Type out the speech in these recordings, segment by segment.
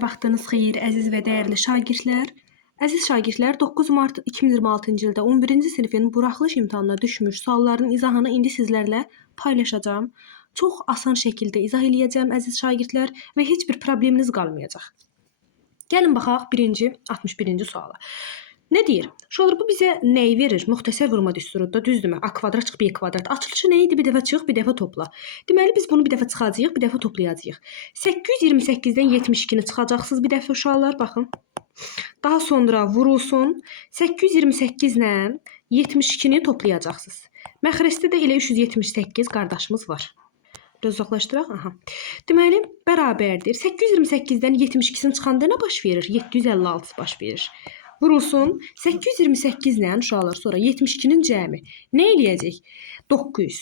Vaxtınız xeyir, əziz və dəyərli şagirdlər. Əziz şagirdlər, 9 mart 2026-cı ildə 11-ci sinifin buraxılış imtahanına düşmüş sualların izahını indi sizlərlə paylaşacağam. Çox asan şəkildə izah eləyəcəm əziz şagirdlər və heç bir probleminiz qalmayacaq. Gəlin baxaq 61-ci suala. Nə deyir? Şolar bu bizə nəyi verir? Müxtəsər vurma düsturunda, düzdürmü? A kvadrat çıx B kvadrat. Açılışı nə idi? Bir dəfə çıx, bir dəfə topla. Deməli biz bunu bir dəfə çıxacağıq, bir dəfə toplayacağıq. 828-dən 72-ni çıxacaqsınız bir dəfə uşaqlar, baxın. Daha sonra vurulsun. 828-lə 72-ni toplayacaqsınız. Məxrəcdə də elə 378 qardaşımız var. Biraz uzaqlaşdıraq. Aha. Deməli, bərabərdir. 828-dən 72-sini çıxanda nə baş verir? 756 baş verir. Vurulsun. 828-lə uşaqlar sonra 72-nin cəmi nə eləyəcək? 900.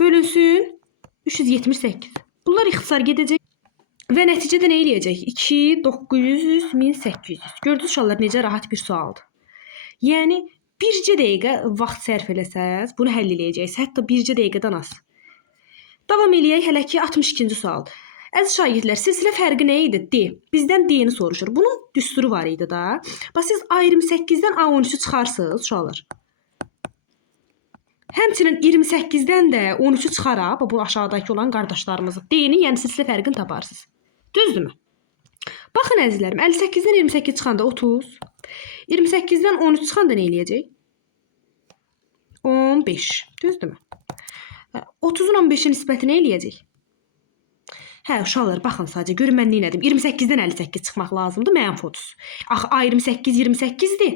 Bölünsün 378. Bunlar ixtisar gedəcək və nəticədə nə eləyəcək? 2, 900, 1800. Gördünüz uşaqlar necə rahat bir sualdır. Yəni bircə dəqiqə vaxt sərf eləsəz, bunu həll eləyəcəksiniz. Hətta bircə dəqiqədən az. Davam eləyək hələ ki 62-ci sual. Əziz şagirdlər, silsilə fərqi nə idi? D. Bizdən D-ni soruşur. Bunun düsturu var idi da. Bax siz A28-dən A13-ü çıxarsınız uşaqlar. Həmçinin 28-dən də 13-ü çıxaraq, bu aşağıdakı olan qardaşlarımızı D-ni, yəni silsilə fərqini taparsınız. Düzdürmü? Baxın əzizlərim, 58-dən 28 çıxanda 30. 28-dən 13 çıxanda nə eləyəcək? 15. Düzdürmü? 30-un 15-in nisbəti nə eləyəcək? Hə, uşaqlar, baxın sadəcə, görün mən nə elədim. 28-dən 58 çıxmaq lazımdır, mənfi 30. Axı, A28 28-dir,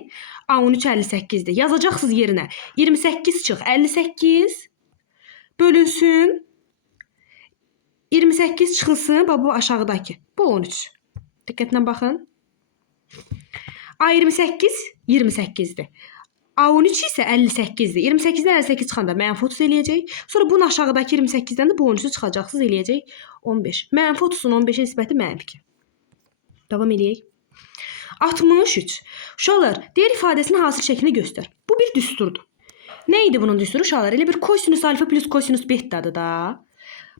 A13 58-dir. Yazacaqsınız yerinə. 28 çıx, 58 bölünsün. 28 çıxılsın, bu aşağıdakı. Bu 13. Diqqətlə baxın. A28 28-dir. A13 isə 58-dir. 28-dən 58 çıxanda mənfi 30 eləyəcək. Sonra bunun aşağıdakı 28-dən də bu 13-ü çıxacaqsınız, eləyəcək 15. Mənfi 30-un 15-in nisbəti mənfi 2. Davam eləyək. 63. Uşaqlar, deyər ifadəsinin hasil şəklini göstər. Bu bir düsturdur. Nə idi bunun düsturu uşaqlar? Elə bir kosinus alfa plus kosinus betadır da.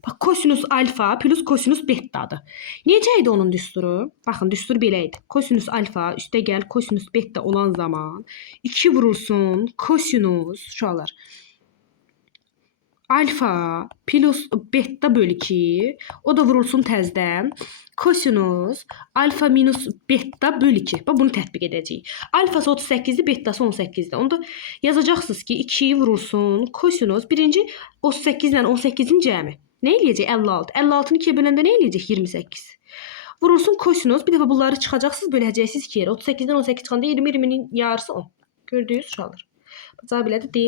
Bax, kosinus alfa plus kosinus betadır. Necə idi onun düsturu? Baxın, düstur belə idi. Kosinus alfa üstə gəl kosinus beta olan zaman 2 vurulsun kosinus uşaqlar. Alfa plus beta bölü 2. O da vurulsun təzdən. Kosinus alfa minus beta bölü 2. Bax, bunu tətbiq edəcəyik. Alfası 38-dir, betası 18-dir. Onda yazacaqsınız ki, 2 vurulsun kosinus. Birinci 38 ilə 18-in cəmi. Nə eləyəcək? 56. 56-nı 2-yə böləndə nə eləyəcək? 28. Vurulsun kosinus. Bir dəfə bunları çıxacaqsınız, böləcəksiniz 2 yerə. 38-dən 18 çıxanda 20-20-nin yarısı 10. Gördünüz uşaqlar. Cavab elədi D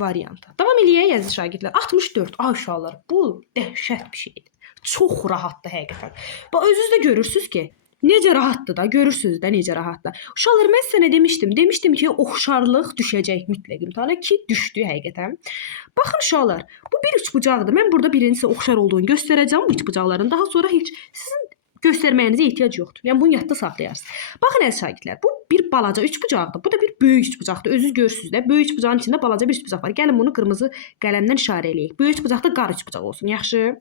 variantı. Davam eləyək əziz şagirdlər. 64. Ay uşaqlar, bu dəhşət bir şeydir. Çox rahatdır həqiqətən. Bax, özünüz də görürsünüz ki, necə rahatdır da, görürsünüz də necə rahatdır. Uşaqlar, mən sizə nə demişdim? Demişdim ki, oxşarlıq düşəcək mütləq imtahana ki, düşdü həqiqətən. Baxın uşaqlar, bu bir üçbucaqdır. Mən burada birincisi oxşar olduğunu göstərəcəm bu üçbucaqların. Daha sonra heç sizin göstərməyinizə ehtiyac yoxdur. Yəni bunu yadda saxlayarsınız. Baxın əziz şagirdlər, bu bir balaca üçbucaqdır. Bu da bir böyük üçbucaqdır. Özünüz görürsünüz də. Böyük üçbucağın içində balaca bir üçbucaq var. Gəlin bunu qırmızı qələmdən işarə eləyək. Böyük üçbucaqda qar üçbucaq olsun. Yaxşı.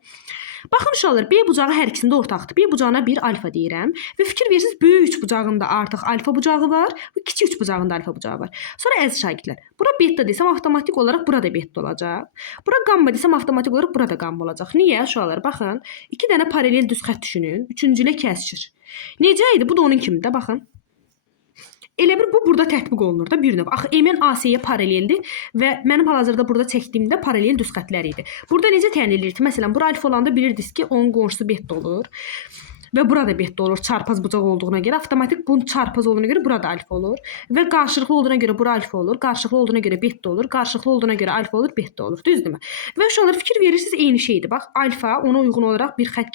Baxın uşaqlar, B bucağı hər ikisində ortaqdır. B bucağına bir alfa deyirəm və fikir verirsiniz, böyük üçbucağında artıq alfa bucağı var, bu kiçik üçbucağında alfa bucağı var. Sonra əziz şagirdlər, bura beta desəm avtomatik olaraq burada beta olacaq. Bura qamma desəm avtomatik olaraq burada qamma olacaq. Niyə uşaqlar? Baxın, 2 dənə paralel düz xətt düşünün. Üçüncü ilə kəsişir. Necə idi? Bu da onun kimidir. Baxın. Elə bir bu burada tətbiq olunur da bir növ. Axı MN AC-yə paraleldir və mənim hal-hazırda burada çəkdiyimdə paralel düz xəttlər idi. Burada necə təyin edilir? Məsələn, bura alfa olanda bilirdiniz ki, onun qonşusu beta olur və burada beta olur. Çarpaz bucaq olduğuna görə avtomatik bunun çarpaz olduğuna görə burada alfa olur və qarşılıqlı olduğuna görə bura alfa olur, qarşılıqlı olduğuna görə beta olur, qarşılıqlı olduğuna görə alfa olur, beta olur. Düzdürmü? Və uşaqlar fikir verirsiniz, eyni şeydir. Bax, alfa ona uyğun olaraq bir xətt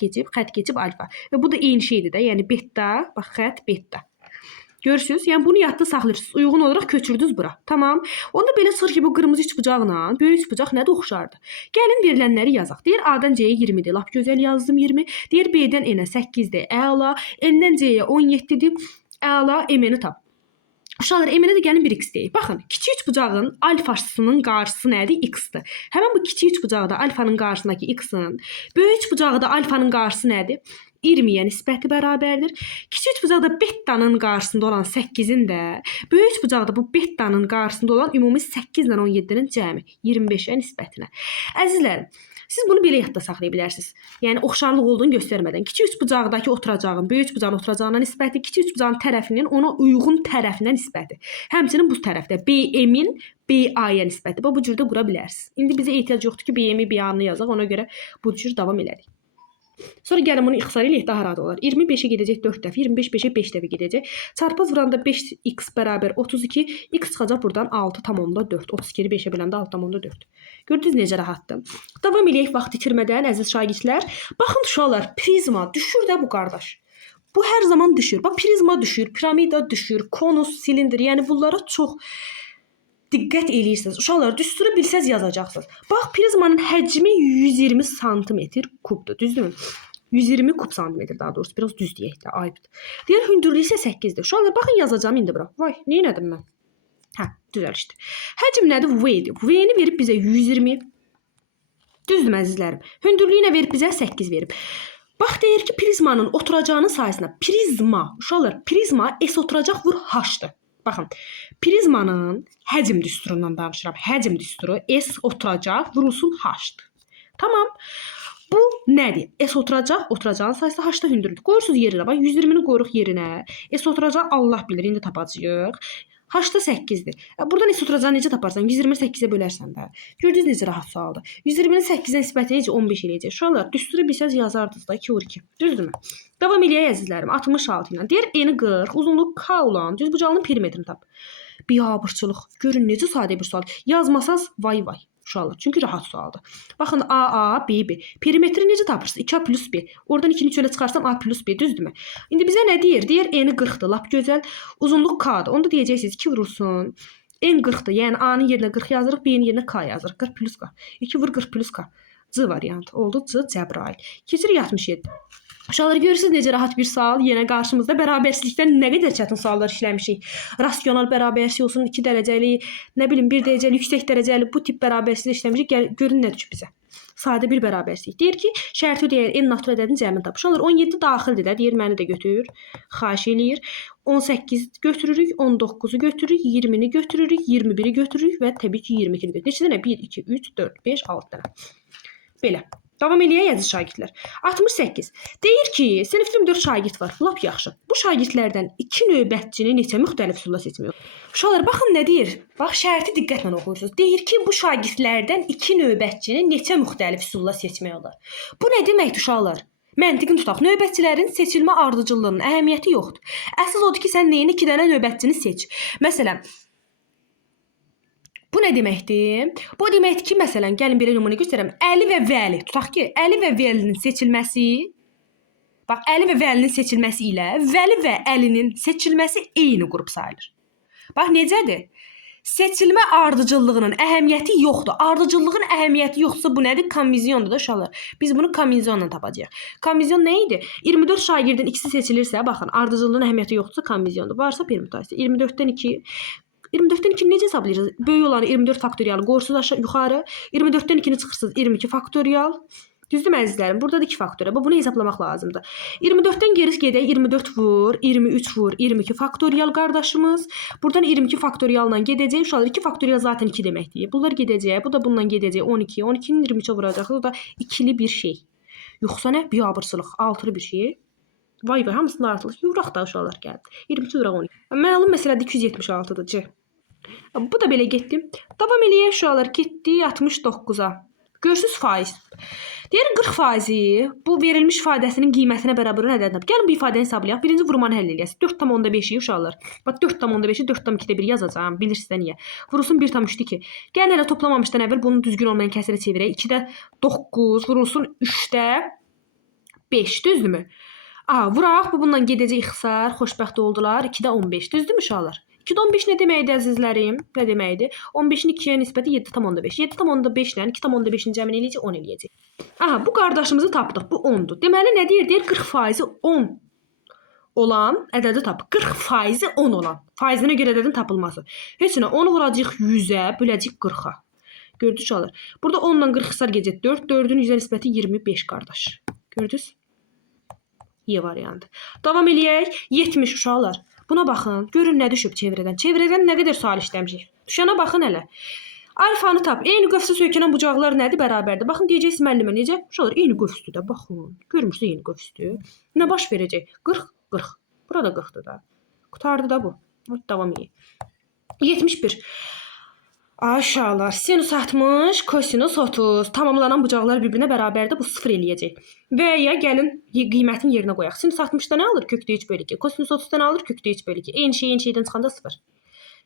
keçib alfa və bu da eyni şeydir də. Yəni beta, bax xətt beta. Görürsünüz? Yəni bunu yadda saxlayırsınız. Uyğun olaraq köçürdünüz bura. Tamam. Onda belə çıxır ki, bu qırmızı üçbucaqla böyük üçbucaq nədir? Oxşardır. Gəlin verilənləri yazaq. Deyir A-dan C-yə 20-dir. Lap gözəl yazdım 20. Deyir B-dən N-ə 8-dir. Əla. N-dən C-yə 17-dir. Əla. M-ni tap. Uşaqlar, eminə də gəlin bir x deyək. Baxın, kiçik üçbucağın alfasının qarşısı nədir? X-dir. Həmin bu kiçik üçbucaqda alfanın qarşısındakı x-in, böyük üçbucaqda alfanın qarşısı nədir? 20-yə nisbəti bərabərdir. Kiçik üçbucaqda bettanın qarşısında olan 8-in də, böyük üçbucaqda bu bettanın qarşısında olan ümumi 8 ilə 17-nin cəmi 25-ə nisbətinə. Əzizlərim, siz bunu belə yadda saxlaya bilərsiniz. Yəni oxşarlıq olduğunu göstərmədən. Kiçik üçbucaqdakı oturacağın böyük üçbucağın oturacağına nisbəti, kiçik üçbucağın tərəfinin ona uyğun tərəfinə nisbəti. Həmçinin bu tərəfdə BM-in BA-ya nisbəti. Bu cürdə qura bilərsiniz. İndi bizə ehtiyac yoxdur ki, BM-i BA-nı yazaq. Ona görə bu cür davam elədik. Sonra gəlin bunu ixtisar eləyək, daha rahat olar. 25-ə gedəcək 4 dəfə, 25 5-ə 5 dəfə gedəcək. Çarpaz vuranda 5x bərabər 32, x çıxacaq buradan 6,4. 32-ni 5-ə böləndə 6,4. Gördünüz necə rahatdır. Davam eləyək vaxt itirmədən, əziz şagirdlər. Baxın uşaqlar, prizma düşür də bu qardaş. Bu hər zaman düşür. Bax, prizma düşür, piramida düşür, konus, silindr. Yəni bunlara çox diqqət eləyirsiniz. Uşaqlar, düsturu bilsəz yazacaqsınız. Bax, prizmanın həcmi 120 sm kubdur, düzdürmü? 120 kub santimetr daha doğrusu. Biraz düz deyək də, ayıbdır. Deyər hündürlüyü isə 8-dir. Uşaqlar, baxın yazacağım indi bura. Vay, nə elədim mən? Hə, düzəlişdir. Həcm nədir? V-dir. V-ni verib bizə 120. Düzdür əzizlərim. Hündürlüyü nə verib bizə? 8 verib. Bax, deyir ki, prizmanın oturacağının sayısına. Prizma. Uşaqlar, prizma S oturacaq vur H-dır. Baxın, prizmanın həcm düsturundan danışıram. Həcm düsturu S oturacaq vurulsun H-dır. Tamam. Bu nədir? S oturacaq, oturacağın sayısı H-da hündürlük. Qoyursunuz yerinə. Bax, 120-ni qoyuruq yerinə. S oturacaq Allah bilir, indi tapacağıq. H-da 8-dir. Buradan S oturacağını necə taparsan? 120-ni 8-ə bölərsən də. Gördünüz necə rahat sualdır. 120-ni 8-ə nisbəti necə 15 eləyəcək. Uşaqlar, düsturu bilsəz yazardınız da 2 vur 2. Düzdürmü? Davam eləyək əzizlərim. 66 ilə. Deyir eni 40, uzunluq K olan düzbucağının perimetrini tap. Biabırçılıq. Görün necə sadə bir sual. Yazmasaz vay vay. Uşaqlar, çünki rahat sualdır. Baxın, A, B, B. Perimetri necə tapırsınız? 2A plus B. Oradan 2-ni çölə çıxarsam A plus B, düzdürmü? İndi bizə nə deyir? Deyir, eni 40-dır, lap gözəl. Uzunluq K-dır. Onda deyəcəksiniz 2 vurursun. En 40-dır, yəni A-nın yerinə 40 yazırıq, B-nin yerinə K yazırıq. 40 plus K. 2 vur 40 plus K. C variantı oldu. C, Cəbrail. Keçirik 67. Uşaqlar, görürsünüz necə rahat bir sual. Yenə qarşımızda bərabərsizlikdən nə qədər çətin suallar işləmişik. Rasional bərabərsizlik olsun, 2 dərəcəli, nə bilim 1 dərəcəli, yüksək dərəcəli bu tip bərabərsizlik işləmişik. Görün nə düşüb bizə. Sadə bir bərabərsizlik. Deyir ki, şərti ödəyər n natural ədədin cəmini tap. Uşaqlar, 17 daxildir də. Deyir, məni də götür. Xahiş eləyir. 18 götürürük, 19-u götürürük, 20-ni götürürük, 21-i götürürük və təbii ki, 22-ni götürürük. Neçə dənə? 1, 2, 3, 4, 5, 6 dənə. Belə. Davam eləyək əziz şagirdlər. 68. Deyir ki, sinifdə 24 şagird var. Lap yaxşı. Bu şagirdlərdən 2 növbətçini neçə müxtəlif üsulla seçmək olar? Uşaqlar, baxın nə deyir? Bax, şərti diqqətlə oxuyursunuz. Deyir ki, bu şagirdlərdən 2 növbətçini neçə müxtəlif üsulla seçmək olar? Bu nə deməkdir uşaqlar? Məntiqini tutaq. Növbətçilərin seçilmə ardıcıllığının əhəmiyyəti yoxdur. Əsas odur ki, sən neyini 2 dənə növbətçini seç. Məsələn, bu nə deməkdir? Bu deməkdir ki, məsələn, gəlin belə nümunə göstərəm. Əli və Vəli. Tutaq ki, Əli və Vəlinin seçilməsi, bax, Əli və Vəlinin seçilməsi ilə Vəli və Əlinin seçilməsi eyni qrup sayılır. Bax, necədir? Seçilmə ardıcıllığının əhəmiyyəti yoxdur. Ardıcıllığın əhəmiyyəti yoxdursa bu nədir? Kommiziyondur da uşaqlar. Biz bunu kommiziyonla tapacağıq. Kommiziyon nə idi? 24 şagirdin ikisi seçilirsə, baxın, ardıcıllığın əhəmiyyəti yoxdursa kommiziyondur. Varsa permütasiya. 24-dən 2 24-dən 2-ni necə hesablayırıq? Böyük olanı 24 faktorial qoyursunuz aşağı yuxarı. 24-dən 2-ni çıxırsınız 22 faktorial. Düzdürmü əzizlərim? Burada da 2 faktorial. Bunu hesablamaq lazımdır. 24-dən geri gedək 24 vur, 23 vur, 22 faktorial qardaşımız. Buradan 22 faktorialla gedəcək. Uşaqlar 2 faktorial zaten 2 deməkdir. Bunlar gedəcək. Bu da bundan gedəcək 12. 12-nin 23-ə vuracaq. O da ikili bir şey. Yoxsa nə? Biabırçılıq. Altılı bir şey. Vay vay, hamısını artılıq. Yuraq da uşaqlar gəldi. 22 vuraq 12. Məlum məsələdə 276-dır. C. Bu da belə getdi. Davam eləyək uşaqlar. Getdi 69-a. Görürsünüz faiz. Deyir 40%, bu verilmiş ifadəsinin qiymətinə bərabər olan ədəddir. Gəlin bu ifadəni hesablayaq. Birinci vurmanı həll eləyəsiniz. 4,5-i uşaqlar. Bax 4,5-i 4,2-də 1 yazacağam. Bilirsiniz də niyə. Vurulsun 1,3-2. Gəlin hələ toplamamışdan əvvəl bunu düzgün olmayan kəsrə çevirək. 2-də 9 vurulsun 3-də 5. Düzdürmü? Vuraq. Bu bundan gedəcək ixtisar. Xoşbəxt oldular. 2-də 15. Düzdürmü uşaqlar? 2-də 15 nə deməkdir əzizlərim? Nə deməkdir? 15-in 2-yə nisbəti 7,5. 7,5 ilə 2,5-in cəmini eləyəcək 10 eləyəcək. Bu qardaşımızı tapdıq. Bu 10-dur. Deməli nə deyir? Deyir 40%, 10. olan ədədi tap. 40% 10 olan. Faizinə görə ədədin tapılması. Heç nə 10-u vuracağıq 100-ə, böləcəyik 40-a. Gördünüz uşaqlar. Burada 10 ilə 40 xəsar gecə 4, 4-ün 100-ə nisbəti 25 qardaş. Gördünüz? Y variantı. Davam eləyək. 70 uşaqlar. Buna baxın. Görün nə düşüb çevrədən. Çevrədən nə qədər sual işləmişik. Düşənə baxın hələ. Alfanı tap. Eyni qövsdə söykənən bucaqlar nədir? Bərabərdir. Baxın deyəcəksiniz müəllimə necə? Uşaqlar eyni qövsdür də. Baxın. Görmürsünüz eyni qövsdür. Nə baş verəcək? 40, 40. Burada 40-dır da. Qutardı da bu. Davam edək. 71. Ay uşaqlar, sinus 60, kosinus 30. Tamamlanan bucaqlar bir-birinə bərabərdir. Bu 0 eləyəcək. Və ya gəlin qiymətin yerinə qoyaq. Sinus 60-da nə alır? Kökdə 3 bölü 2. Kosinus 30-da nə alır? Kökdə 3 bölü 2. Eyni şeydən çıxanda 0.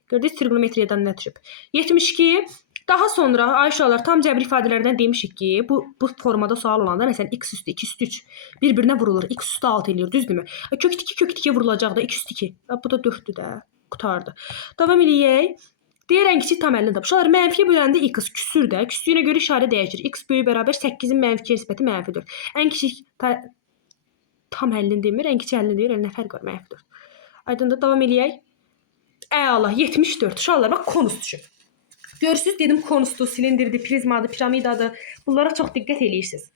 Gördünüz, trigonometriyadan nə düşüb? 72. Daha sonra ay uşaqlar tam cəbri ifadələrdən demişik ki, bu formada sual olanda məsələn x üstü 2 üstü 3 bir-birinə vurulur. X üstü 6 eləyir, düzdürmü? Kök 2 vurulacaq da 2 üstü 2. Bu da 4-dür də. Qutardı. Davam eləyək. Deyir ən kiçik tam əlini tap. Uşaqlar mənfiyə böləndə x küsür də. Küslüyünə görə işarə dəyişir. X böyük bərabər 8-in mənfi nisbəti mənfi 4. Ən kiçik tam əlini demir, ən kiçik əlini deyir. Nə fərq var mənfi 4. Aydındır, davam eləyək. Əla 74. Uşaqlar bax konus düşüb. Görürsüz dedim konusdur, silindirdir, prizmadır, piramidadır. Bunlara çox diqqət eləyirsiniz.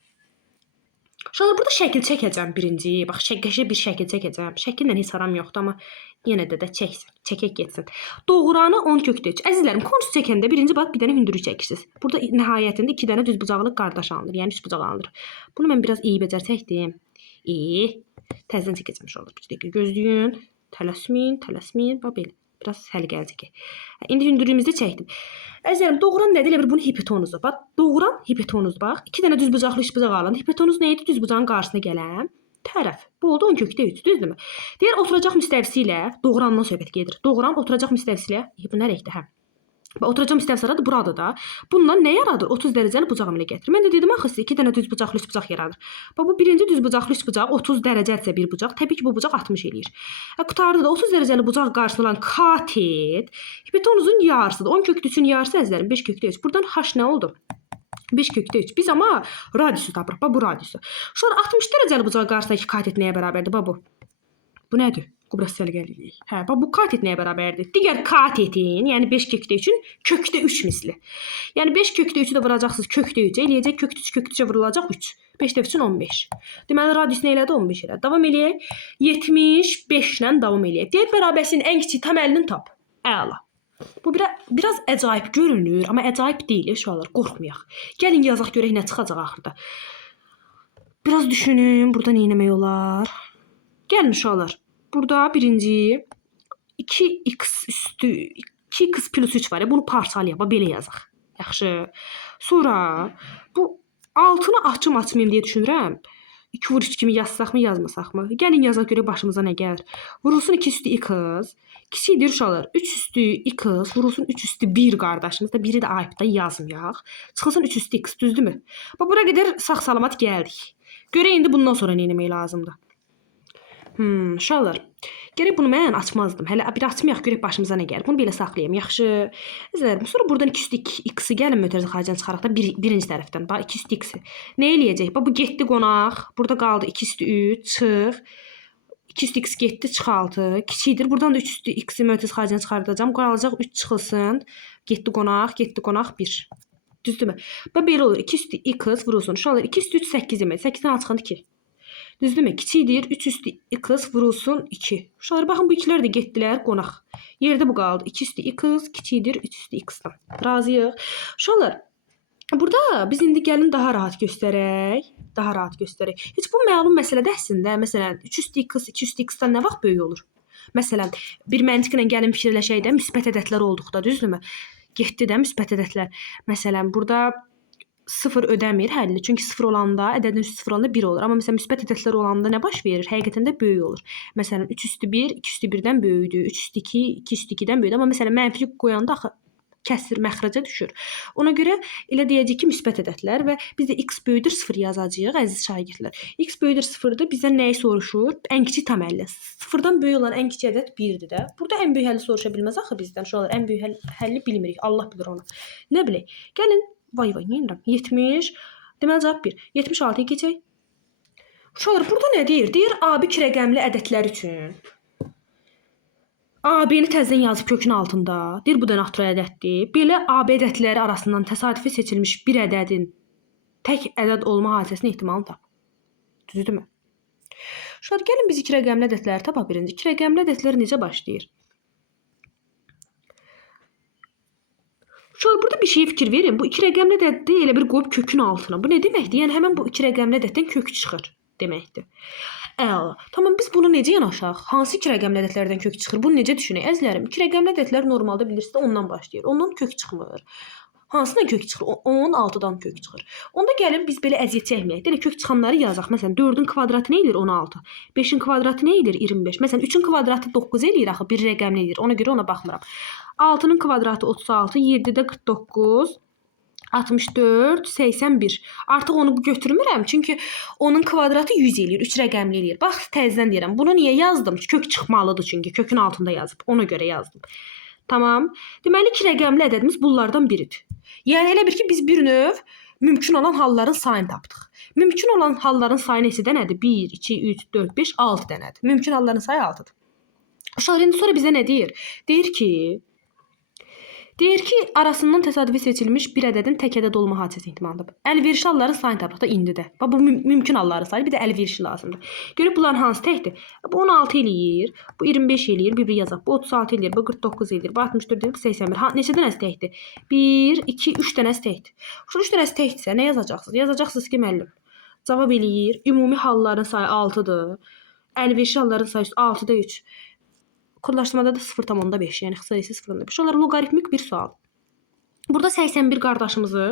Uşaqlar burada şəkil çəkəcəm birinci. Bax qəşəng bir şəkil çəkəcəm. Şəkillə heç aram yoxdur, amma yenə də çəksin. Çəkək getsin. Doğuranı 10 kökdə 3. Əzizlərim, konus çəkəndə birinci bax bir dənə hündürlük çəkirsiniz. Burada nəhayətində 2 dənə düz bucaqlı qardaş alınır. Yəni üç bucaq alınır. Bunu mən biraz iyi becərsəkdim. Təzədən çəkəcəm uşaqlar. Bir dəqiqə gözləyin. Tələsməyin. Bax belə. Biraz səliqəli çəkək. İndi hündürlüyümüzdə çəkdim. Əzizlərim, doğuran nədir? Elə bir bunun hipotenuzudur. Bax, doğuran hipotenuz bax. 2 dənə düz bucaqlı üç bucaq alındı. Hipotenuz nə idi? Düz bucağın qarşısına gələn tərəf. Bu oldu 10 kökdə 3, düzdürmü? Deyir oturacaq müstəvisi ilə doğurandan söhbət gedir. Doğuran oturacaq müstəvisi ilə bu nə rəngdə? Hə. Və oturacaq müstəvisi aradır burada da. Bundan nə yaradır? 30 dərəcəli bucaq əmələ gətirir. Mən də dedim axı 2 dənə düz bucaqlı üç bucaq yaradır. Bax bu birinci düz bucaqlı üç bucaq 30 dərəcədirsə bir bucaq, təbii ki bu bucaq 60 eləyir. Qutarda da 30 dərəcəli bucaq qarşısında olan katet hipotenuzun yarısıdır. 10 kökdə 3-ün yarısı əzizlərim 5 kökdə 3. Buradan h nə oldu? 5 kökdə 3. Biz amma radiusu tapırıq. Bax bu radiusu. Şurada 60 dərəcəli bucaq qarşısındakı katet nəyə bərabərdir? Bax bu. Bu nədir? Biraz səliqəliyik. Hə, bax bu katet nəyə bərabərdir? Digər katetin, yəni 5 kökdə 3-ün kökdə 3 misli. Yəni 5 kökdə 3-ü də vuracaqsınız kökdə 3-ə, eləyəcək kökdə 3 kökdə 3-ə vurulacaq 3. 5 də 3-ün 15. Deməli radius nə elədi? 15 elədi. Davam eləyək. 75-lə davam eləyək. Deyək bərabərsinin ən kiçik tam əlini tap. Əla. Bu biraz əcaib görünür, amma əcaib deyil, uşaqlar, qorxmayaq. Gəlin yazaq görək nə çıxacaq axırda. Biraz düşünün, burada nə etmək olar? Gəlin uşaqlar. Burada birinci 2x üstü 2x plus 3 var ya, bunu parçalayaq, belə yazaq. Yaxşı. Sonra bu altını açmayım deyə düşünürəm. 2 vur 3 kimi yazsaqmı, yazmasaqmı? Gəlin yazaq görək başımıza nə gəlir. Vurulsun 2 üstü x. Kiçikdir uşaqlar. 3 üstü x vurulsun 3 üstü 1 qardaşımız da biri də ayıbda yazmayaq. Çıxılsın 3 üstü x, düzdürmü? Bax bura qədər sağ-salamat gəldik. Görək indi bundan sonra nə etmək lazımdır. Uşaqlar, gərək bunu mən açmazdım. Hələ bir açmayaq, görək başımıza nə gəlir. Bunu belə saxlayayım, yaxşı. Əzizlərim, sonra buradan 2 üstü x-i gəlin mötərizə xaricdən çıxaraq da birinci tərəfdən. Bax, 2 üstü x-i. Nə eləyəcək? Bax, bu getdi qonaq. Burada qaldı 2 üstü 3, çıx. 2 üstü x getdi, çıxaltı. Kiçikdir. Buradan da 3 üstü x-i mötərizə xaricdən çıxardacağım. Qalacaq 3 çıxılsın. Getdi qonaq 1. Düzdürmü? Bax, belə olur. 2 üstü x vurulsun. Uşaqlar, 2 üstü 3 8 demək. 8-dən çıxanda 2. Düzdürmü? Kiçikdir. 3 üstü x vurulsun 2. Uşaqlar baxın bu ikilər də getdilər qonaq. Yerdə bu qaldı. 2 üstü x kiçikdir 3 üstü x-dan. Razıyıq. Uşaqlar burada biz indi gəlin daha rahat göstərək. Heç bu məlum məsələdə əslində məsələn 3 üstü x 2 üstü x-dan nə vaxt böyük olur? Məsələn bir məntiqlə gəlin fikirləşək də müsbət ədədlər olduqda, düzdürmü? Getdi də müsbət ədədlər. Məsələn burada 0 ödəmir həlli. Çünki 0 olanda, ədədin üstü 0 olanda 1 olur. Amma məsələn müsbət ədədlər olanda nə baş verir? Həqiqətən də böyük olur. Məsələn 3 üstü 1, 2 üstü 1-dən böyükdür. 3 üstü 2, 2 üstü 2-dən böyükdür. Amma məsələn mənfi qoyanda axı kəsr məxrəcə düşür. Ona görə elə deyəcəyik ki, müsbət ədədlər və biz də x böyükdür 0 yazacağıq, əziz şagirdlər. X böyükdür 0-dır. Bizdən nəyi soruşur? Ən kiçik tam əlli. 0-dan böyük olan ən kiçik ədəd 1-dir də. Burada ən böyük həlli soruşa bilməz axı bizdən. Uşaqlar ən böyük həlli bilmirik. Allah bilir onu. Nə bilək? Gəlin. Vay, nə edirəm? 70. Deməli cavab 1. 76-yı keçək. Uşaqlar, burada nə deyir? Deyir AB 2 rəqəmli ədədlər üçün. AB-ni təzədən yazıb kökün altında. Deyir bu da natural ədəddir. Belə AB ədədləri arasından təsadüfi seçilmiş bir ədədin tək ədəd olma hadisəsinin ehtimalını tap. Düzdürmü? Uşaqlar, gəlin biz 2 rəqəmli ədədləri tapaq birinci. 2 rəqəmli ədədlər necə başlayır? Uşaqlar, burada bir şeyə fikir verin. Bu 2 rəqəmli ədədi elə bir qoyub kökün altına. Bu nə deməkdir? Yəni həmin bu 2 rəqəmli ədəddən kök çıxır deməkdir. Əla. Tamam, biz bunu necə yanaşaq? Hansı 2 rəqəmli ədədlərdən kök çıxır? Bunu necə düşünək? Əzizlərim, 2 rəqəmli ədədlər normalda bilirsiniz ondan başlayır. Ondan kök çıxmır. Hansından kök çıxır? 16-dan kök çıxır. Onda gəlin biz belə əziyyət çəkməyək. Elə kök çıxanları yazaq. Məsələn, 4-ün kvadratı nə edir? 16. 5-in kvadratı nə edir? 25. Məsələn, 3-ün kvadratı 9 eləyir axı, bir rəqəmli edir. Ona görə ona baxmıram. 6-nın kvadratı 36, 7-də 49, 64, 81. Artıq onu götürmürəm, çünki onun kvadratı 100 eləyir, 3 rəqəmli eləyir. Bax, təzədən deyirəm. Bunu niyə yazdım? Kök çıxmalıdır çünki. Kökün altında yazıb. Ona görə yazdım. Tamam. Deməli, 2 rəqəmli ədədimiz bunlardan biridir. Yəni elə bir ki, biz bir növ mümkün olan halların sayını tapdıq. Mümkün olan halların sayı neçə dənədir? 1, 2, 3, 4, 5, 6 dənədir. Mümkün halların sayı 6-dır. Uşaqlar, indi sonra bizə nə deyir? Deyir ki, arasından təsadüfi seçilmiş bir ədədin tək ədəd olma hadisəsi ehtimalıdır. Əlverişli halların sayını tapdıq da indi də. Bu mümkün halların sayı, bir də əlverişli lazımdır. Görək bunların hansı təkdir? Bu 16 eləyir, bu 25 eləyir, bir yazaq. Bu 36 eləyir, bu 49 eləyir, bu 64 eləyir, bu 81. Neçə dənəsi təkdir? 1, 2, 3 dənəsi təkdir. Şu 3 dənəsi təkdirsə nə yazacaqsınız? Yazacaqsınız ki, müəllim cavab eləyir. Ümumi halların sayı 6-dır. Əlverişli halların sayı 6-da 3. Kodlaşdırmada da 0,5, yəni ixtisar isə 0,5. Onlar loqaritmik bir sual. Burada 81 qardaşımızı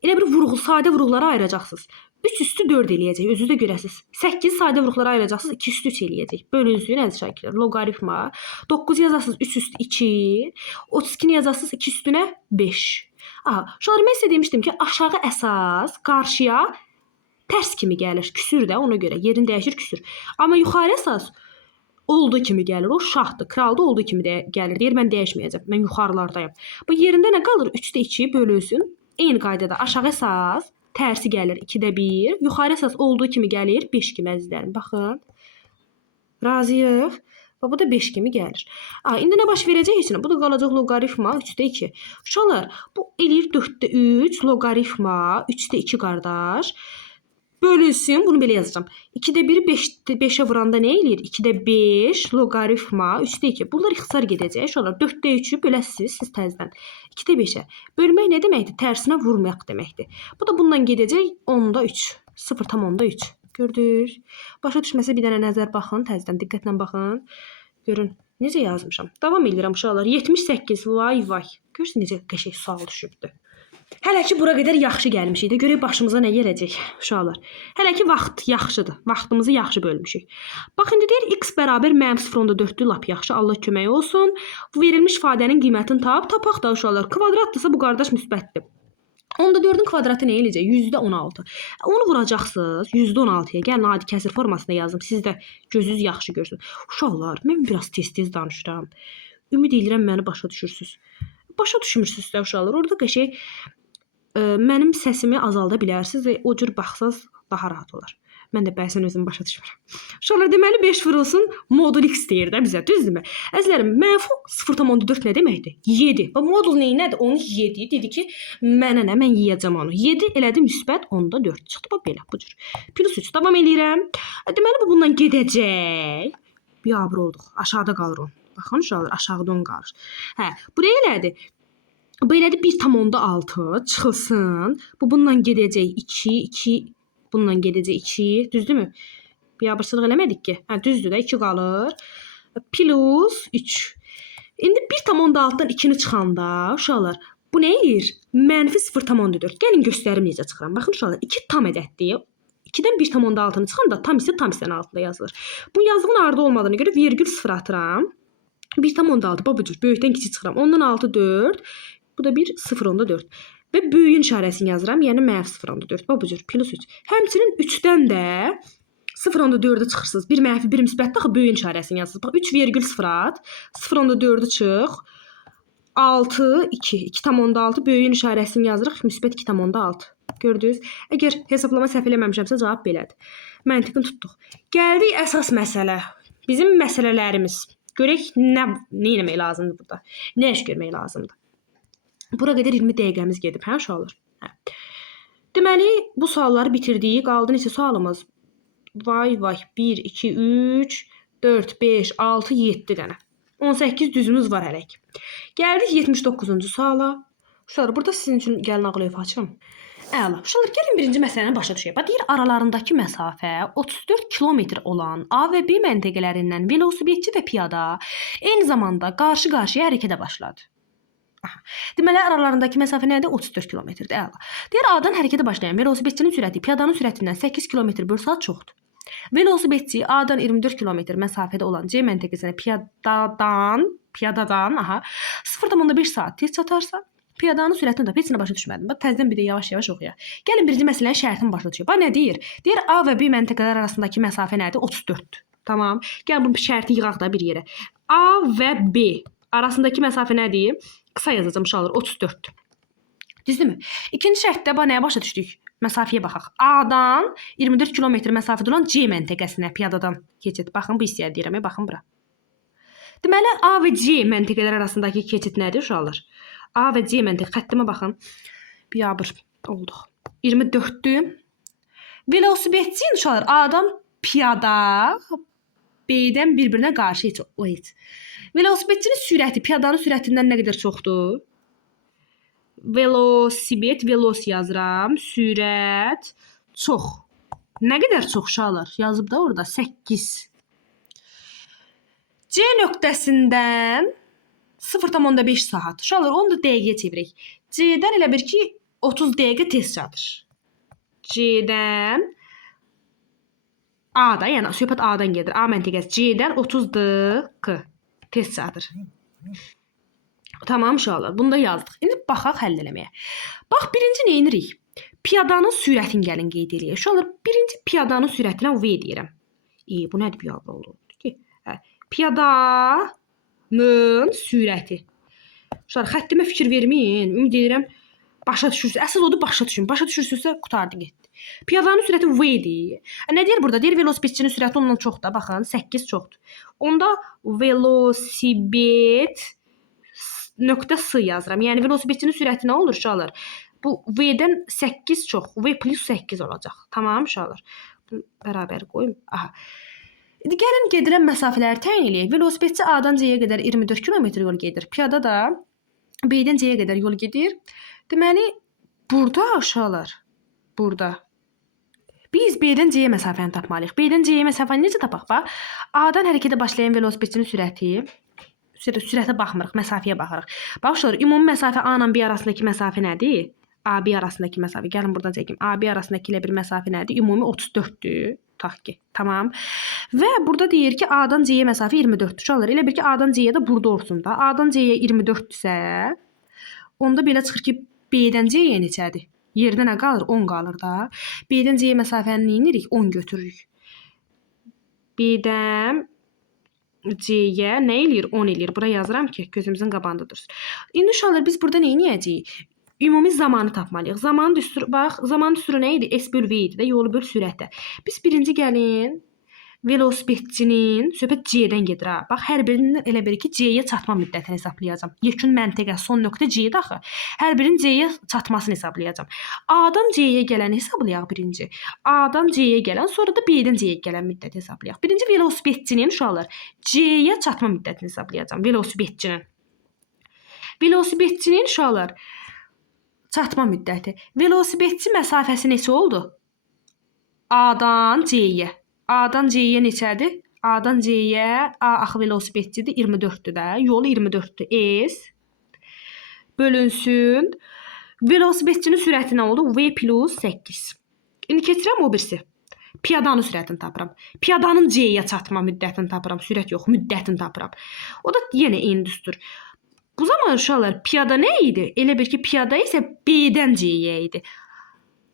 elə bir sadə vurğulara ayıracaqsınız. 3 üstü 4 eləyəcək, özünüz də görəsiniz. 8 sadə vurğulara ayıracaqsınız, 2 üstü 3 eləyəcək. Bölünsün, əziz şagirdlər, loqaritma. 9 yazarsınız, 3 üstü 2. 32-ni yazarsınız, 2 üstünə 5. Aha, şunları mən sizə demişdim ki, aşağı əsas qarşıya tərs kimi gəlir. Küsür də ona görə, yerini dəyişir küsür. Amma yuxarı əsas olduğu kimi gəlir. O şahdır. Kralda olduğu kimi də gəlir. Deyir, mən dəyişməyəcəm. Mən yuxarılardayım. Bu yerində nə qalır? 3-də 2 bölünsün. Eyni qaydada aşağı əsas tərsi gəlir 2-də 1. Yuxarı əsas olduğu kimi gəlir 5 kimi, əzizlərim. Baxın. Razıyıq. Və bu da 5 kimi gəlir. İndi nə baş verəcək heç nə? Bu da qalacaq loqaritma 3-də 2. Uşaqlar, bu eləyir 4-də 3 loqaritma 3-də 2 qardaş. Bölünsün, bunu belə yazacağım. 2-də 1-i 5-ə vuranda nə eləyir? 2-də 5 loqaritma 3-də 2. Bunlar ixtisar gedəcək. Şunlar 4-də 3-ü böləsiniz siz təzədən. 2-də 5-ə. Bölmək nə deməkdir? Tərsinə vurmaq deməkdir. Bu da bundan gedəcək 10-da 3. 0,3. Gördünüz? Başa düşməsə bir dənə nəzər baxın, təzədən diqqətlə baxın. Görün, necə yazmışam. Davam edirəm uşaqlar. 78. Vay. Görürsünüz necə qəşəng sual düşübdü. Hələ ki bura qədər yaxşı gəlmişik də. Görək başımıza nə gələcək uşaqlar. Hələ ki vaxt yaxşıdır. Vaxtımızı yaxşı bölmüşük. Bax indi deyir x bərabər -0,4-dür, lap yaxşı. Allah kömək olsun. Bu verilmiş ifadənin qiymətini tapaq da uşaqlar. Kvadratdırsa bu qardaş müsbətdir. Onda 4-ün kvadratı nə eləyəcək? %16. Onu vuracaqsınız %16-ya. Gəlin adi kəsir formasında yazdım. Siz də gözünüz yaxşı görsün. Uşaqlar, mən biraz tez-tez danışıram. Ümid edirəm məni başa düşürsüz. Başa düşmürsünüz də uşaqlar. Orada qəşəng mənim səsimi azalda bilərsiniz və o cür baxsaz daha rahat olar. Mən də bəzən özümü başa düşmürəm. Uşaqlar, deməli 5 vurulsun modul x deyir də bizə, düzdürmü? Əzizlərim, -0,4 nə deməkdir? 7. Və modul nədir? Onu 7 dedi ki, mənə nə, mən yeyəcəm onu. 7 elədi müsbət 10-da 4 çıxdı. Bax belə, bu cür. Plus 3 davam eləyirəm. Deməli bu bundan gedəcək. Biabır olduq. Aşağıda qalır o. Baxın uşaqlar, aşağıda 10 qalır. Bu nə elədi? Bu elədi 1,6 çıxılsın. Bu bundan gedəcək 2, bundan gedəcək 2, düzdürmü? Biabırsılıq eləmədik ki. Düzdür də 2 qalır. Plus 3. İndi 1,6-dan 2-ni çıxanda uşaqlar, bu nə eləyir? -0,4. Gəlin göstərim necə çıxıram. Baxın uşaqlar, 2 tam ədəddir. 2-dən 1,6-nı çıxanda tam hissənin altında yazılır. Bu yazığın ardı olmadığına görə virgül 0 atıram. 1,6 bu cür böyükdən kiçik çıxıram. Ondan 6 4. Bu da bir 0,4. Və böyüyün işarəsini yazıram. Yəni -0,4. Bu cür plus 3. Həmçinin 3-dən də 0,4-ü çıxırsınız. Bir mənfi, bir müsbətdə axı böyüyün işarəsini yazırsınız. Bax 3,0 at. 0,4-ü çıx. 6 2. 2,6 böyüyün işarəsini yazırıq. Müsbət 2,6. gördünüz? Əgər hesablama səhv eləməmişəmsə cavab belədir. Məntiqini tutduq. Gəldik əsas məsələ. Bizim məsələlərimiz. Görək nə etmək lazımdır burada. Nə iş görmək lazımdır. Bura qədər 20 dəqiqəmiz gedib, hə uşaqlar? Hə. Deməli, bu sualları bitirdik. Qaldı neçə sualımız? Vay. 1 2 3 4 5 6 7 dənə. 18 düzümüz var hələk. Gəldik 79-cu suala. Uşaqlar, burada sizin üçün gəlin ağlayıb açım. Əla. Uşaqlar, gəlin birinci məsələni başa düşək. Bax, deyir, aralarındakı məsafə 34 kilometr olan A və B məntəqələrindən velosipedçi və piyada eyni zamanda qarşı-qarşıya hərəkətə başladı. Aha. Deməli, aralarındakı məsafə nədir? 34 kilometrdir. Əla. Deyir, A-dan hərəkətə başlayan velosipedçinin sürəti piyadanın sürətindən 8 km/saat çoxdur. Velosipedçi A-dan 24 km məsafədə olan C məntəqəsinə piyadadan 0,5 saat tez çatarsa, piyadanın sürətini də heç nə başa düşmədim. Bax, təzədən bir də yavaş-yavaş oxuyaq. Gəlin birinci məsələnin şərtini başa düşək. Bax, nə deyir? Deyir, A və B məntəqələr arasındakı məsafə nədir? 34-dür. Tamam. Gəlin bu şərti yığaq da bir yerə. A və B arasındakı məsafə nədir? Qısa yazacağım uşaqlar, 34-dür. Düzdürmü? İkinci şərtdə bax, nəyə başa düşdük? Məsafəyə baxaq. A-dan 24 km məsafədə olan C məntəqəsinə piyadadan keçid. Baxın, bu hissəyə deyirəm, baxın bura. Deməli, A və C məntəqələr arasındakı keçid nədir uşaqlar? A və C məntəqə xəttimə baxın. Biabır olduq. 24-dür. Velosipedçi uşaqlar A-dan piyada B-dən bir-birinə qarşı heç. Velosipedçinin sürəti piyadanın sürətindən nə qədər çoxdur? Velosiped, velos yazıram. Sürət çox. Nə qədər çox uşaqlar? Yazıb da orada 8. C nöqtəsindən 0,5 saat. Uşaqlar, onu da dəqiqəyə çevirək. C-dən elə bir ki 30 dəqiqə tez çatır. C-dən A-da, yəni söhbət A-dan gedir. A məntəqəsi C-dən 30 dəqiqə tez çatır. Tamam uşaqlar, bunu da yazdıq. İndi baxaq həll eləməyə. Bax, birinci nə edirik? Piyadanın sürətini gəlin qeyd eləyək. Uşaqlar, birinci piyadanın sürətinə V deyirəm. Bu nədir piyada olur? Piyadanın sürəti. Uşaqlar, xəttimə fikir verməyin. Ümid edirəm, başa düşürsünüz. Əsas odur, başa düşün. Başa düşürsünüzsə, qutardı getdi. Piyadanın sürəti V-dir. Nə deyir burada? Deyir, velosipedçinin sürəti ondan çoxdur. Baxın, 8 çoxdur. Onda velosiped nöqtə S yazıram. Yəni, velosipedçinin sürəti nə olur uşaqlar? Bu V-dən 8 çox. V plus 8 olacaq. Tamam uşaqlar. Bərabər qoyum. Aha. İndi gəlin gedirəm məsafələri təyin eləyək. Velosipedçi A-dan C-yə qədər 24 km yol gedir. Piyada da B-dən C-yə qədər yol gedir. Deməli, burada uşaqlar, burada biz B-dən C-yə məsafəni tapmalıyıq. B-dən C-yə məsafəni necə tapaq? Bax, A-dan hərəkətə başlayan velosipedçinin sürətə baxmırıq, məsafəyə baxırıq. Bax, uşaqlar, ümumi məsafə A ilə B arasındakı məsafə nədir? A-B arasındakı məsafə. Gəlin buradan çəkim. A-B arasındakı ilə bir məsafə nədir? Ümumi 34-dür. Tutaq ki. Tamam. Və burada deyir ki, A-dan C-yə məsafə 24-dür. Uşaqlar, elə bir ki, A-dan C-yə də burada olsun da. A-dan C-yə 24-dürsə, onda belə çıxır ki, B-dən C-yə neçədir? Yerdə nə qalır? 10 qalır da. B-dən C-yə məsafəni nə edirik? 10 götürürük. B-dən C-yə nə eləyir? 10 eləyir. Bura yazıram ki, gözümüzün qabağında dursun. İndi uşaqlar, biz burada nə edəcəyik? Ümumi zamanı tapmalıyıq. Zaman düsturu, bax, zaman düsturu nə idi? S böl V idi də, yolu böl sürətdə. Biz birinci gəlin velosipedçinin söhbət C-dən gedir ha. Bax, hər birinin elə bir ki, C-yə çatma müddətini hesablayacağam. Yekun məntəqə son nöqtə C-dir axı. Hər birinin C-yə çatmasını hesablayacağam. A-dan C-yə gələni hesablayaq birinci. A-dan C-yə gələn, sonra da B-dən C-yə gələn müddəti hesablayaq. Birinci velosipedçinin uşaqlar C-yə çatma müddətini hesablayacağam. Velosipedçinin uşaqlar çatma müddəti. Velosipedçi məsafəsi neçə oldu? A-dan C-yə. A-dan C-yə neçədir? A-dan C-yə, A axı velosipedçidir, 24-dür də. Yolu 24-dür. S bölünsün. Velosipedçinin sürəti nə oldu? V plus 8. İndi keçirəm o birisi. Piyadanın sürətini tapıram. Piyadanın C-yə çatma müddətini tapıram. Sürət yox, müddətini tapıram. O da yenə eyni düstur. Bu zaman uşaqlar, piyada nə idi? Elə bir ki, piyada isə B-dən C-yə idi.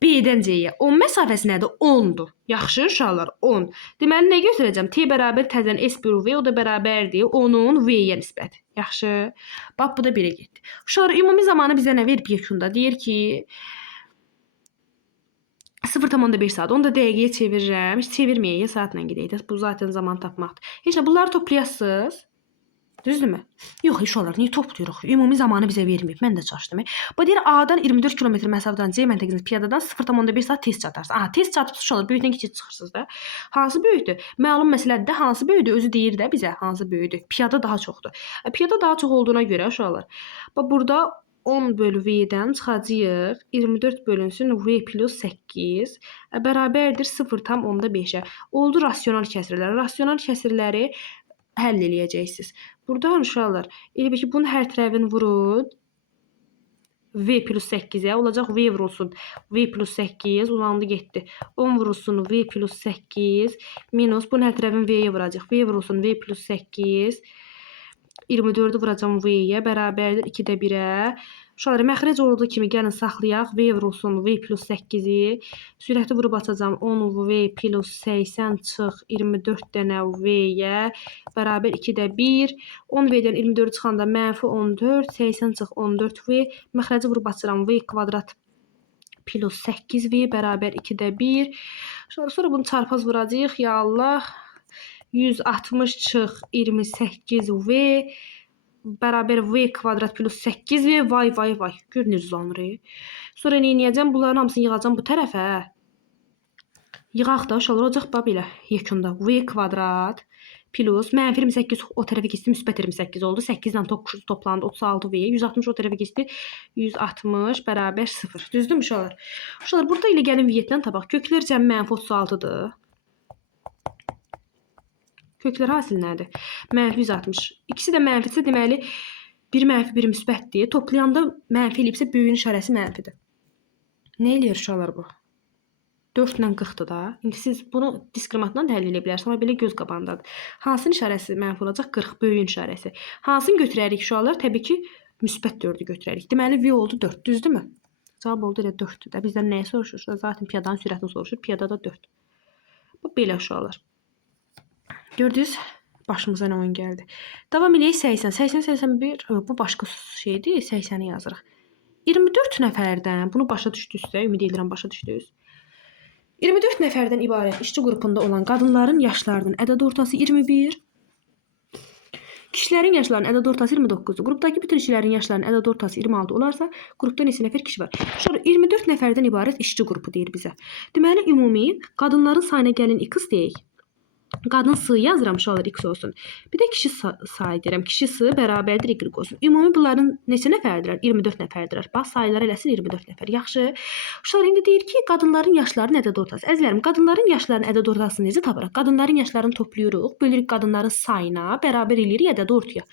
B-dən C-yə. 10 məsafəsi nədir? 10-dur. Yaxşı uşaqlar, 10. Deməli, nə götürəcəm? T bərabər təzən S bölü V, o da bərabərdir 10-un V-yə nisbəti. Yaxşı. Bax, bu da 1-ə getdi. Uşaqlar, ümumi zamanı bizə nə verib yekunda? Deyir ki, 0,1 saat. Onu da dəqiqəyə çevirirəm. Heç çevirməyək, saatla gedək də. Bu zaten zaman tapmaqdır. Heç nə, bunları toplayasınız. Düzdürmü? Yox, iş olar. Niyə toplayırıq? Ümumi zamanı bizə verməyib. Mən də çalışdım. Bu deyir A-dan 24 kilometr məsafədən C məntəqəsinə piyadadan 0,1 saat tez çatarsınız. Aha, tez çatıb uşaqlar böyükdən kiçik çıxırsınız da. Hansı böyükdür? Məlum məsələdir də, hansı böyükdür? Özü deyir də bizə hansı böyükdür. Piyada daha çoxdur. Piyada daha çox olduğuna görə uşaqlar. Bax burada 10 bölü V-dən çıxacağıq. 24 bölünsün V plus 8 bərabərdir 0,5-ə. Oldu rasional kəsrlər. Rasional kəsrləri həll eləyəcəksiniz. Buradan uşaqlar, elə bil ki, bunun hər tərəfini vurun. V plus 8-ə olacaq. V vurulsun. V plus 8 uzandı getdi. 10 vurulsun. V plus 8 minus. Bunun hər tərəfini V-yə vuracaq. V vurulsun. V plus 8 24-ü vuracam V-yə. Bərabərdir 2-də 1-ə. Uşaqlar, məxrəc olduğu kimi gəlin saxlayaq. V vurulsun. V plus 8-i. Sürəti vurub açacam. 10 V plus 80 çıx. 24 dənə V-yə. Bərabər 2-də 1. 10 V-dən 24 çıxanda mənfi 14. 80 çıx 14 V. Məxrəci vurub açıram. V kvadrat plus 8 V bərabər 2-də 1. Sonra bunu çarpaz vuracaq. Ya Allah. 160 çıx 28 V. Bərabər V kvadrat plus 8 V. Vay vay vay. Görünür uzanır. Sonra nə edəcəm? Bunların hamısını yığacam bu tərəfə. Yığaq da uşaqlar olacaq belə yekunda. V kvadrat plus mənfi 28 o tərəfə keçdi, müsbət 28 oldu. 8 ilə toplandı 36 V. 160 o tərəfə keçdi. 160 bərabər 0. Düzdürmü uşaqlar? Uşaqlar, burada ilə gəlin V-dən tapaq. Köklər cəmi mənfi 36-dır. Köklər hasil nədir? Mənfi 160. İkisi də mənfidirsə, deməli, bir mənfi, bir müsbətdir. Toplayanda mənfi eləyibsə, böyüyün işarəsi mənfidir. Nə eləyir uşaqlar bu? 4 ilə 40-dır da. İndi siz bunu diskriminantla da həll edə bilərsiniz, amma belə göz qabağındadır. Hansının işarəsi mənfi olacaq? 40, böyüyün işarəsi. Hansını götürərik uşaqlar? Təbii ki, müsbət 4-ü götürərik. Deməli, V oldu 4, düzdürmü? Cavab oldu elə 4-dür də. Bizdən nəyi soruşur? Zaten piyadanın sürətini soruşur. Piyada da 4. Bu belə uşaqlar. Gördünüz, başımıza nə oyun gəldi. Davam eləyək 80. 80, 81, bu başqa şeydir, 80-i yazırıq. 24 nəfərdən, bunu başa düşdünüzsə, ümid edirəm başa düşdünüz. 24 nəfərdən ibarət işçi qrupunda olan qadınların yaşlarının ədəd ortası 21, kişilərin yaşlarının ədəd ortası 29-dur. Qrupdakı bütün işçilərin yaşlarının ədəd ortası 26 olarsa, qrupda neçə nəfər kişi var? Sonra 24 nəfərdən ibarət işçi qrupu deyir bizə. Deməli, ümumi qadınların sayına gəlin X deyək. Qadın sı yazıram, uşaqlar X olsun. Bir də kişi sayı deyirəm. Kişi sı bərabərdir Y olsun. Ümumi bunların neçə nəfərdirlər? 24 nəfərdirlər. Bax, sayılar eləsin 24 nəfər. Yaxşı. Uşaqlar indi deyir ki, qadınların yaşlarının ədəd ortası. Əzizlərim, qadınların yaşlarının ədəd ortasını necə tapırıq? Qadınların yaşlarını toplayırıq, bölürük qadınların sayına, bərabər eləyirik ədəd ortaya.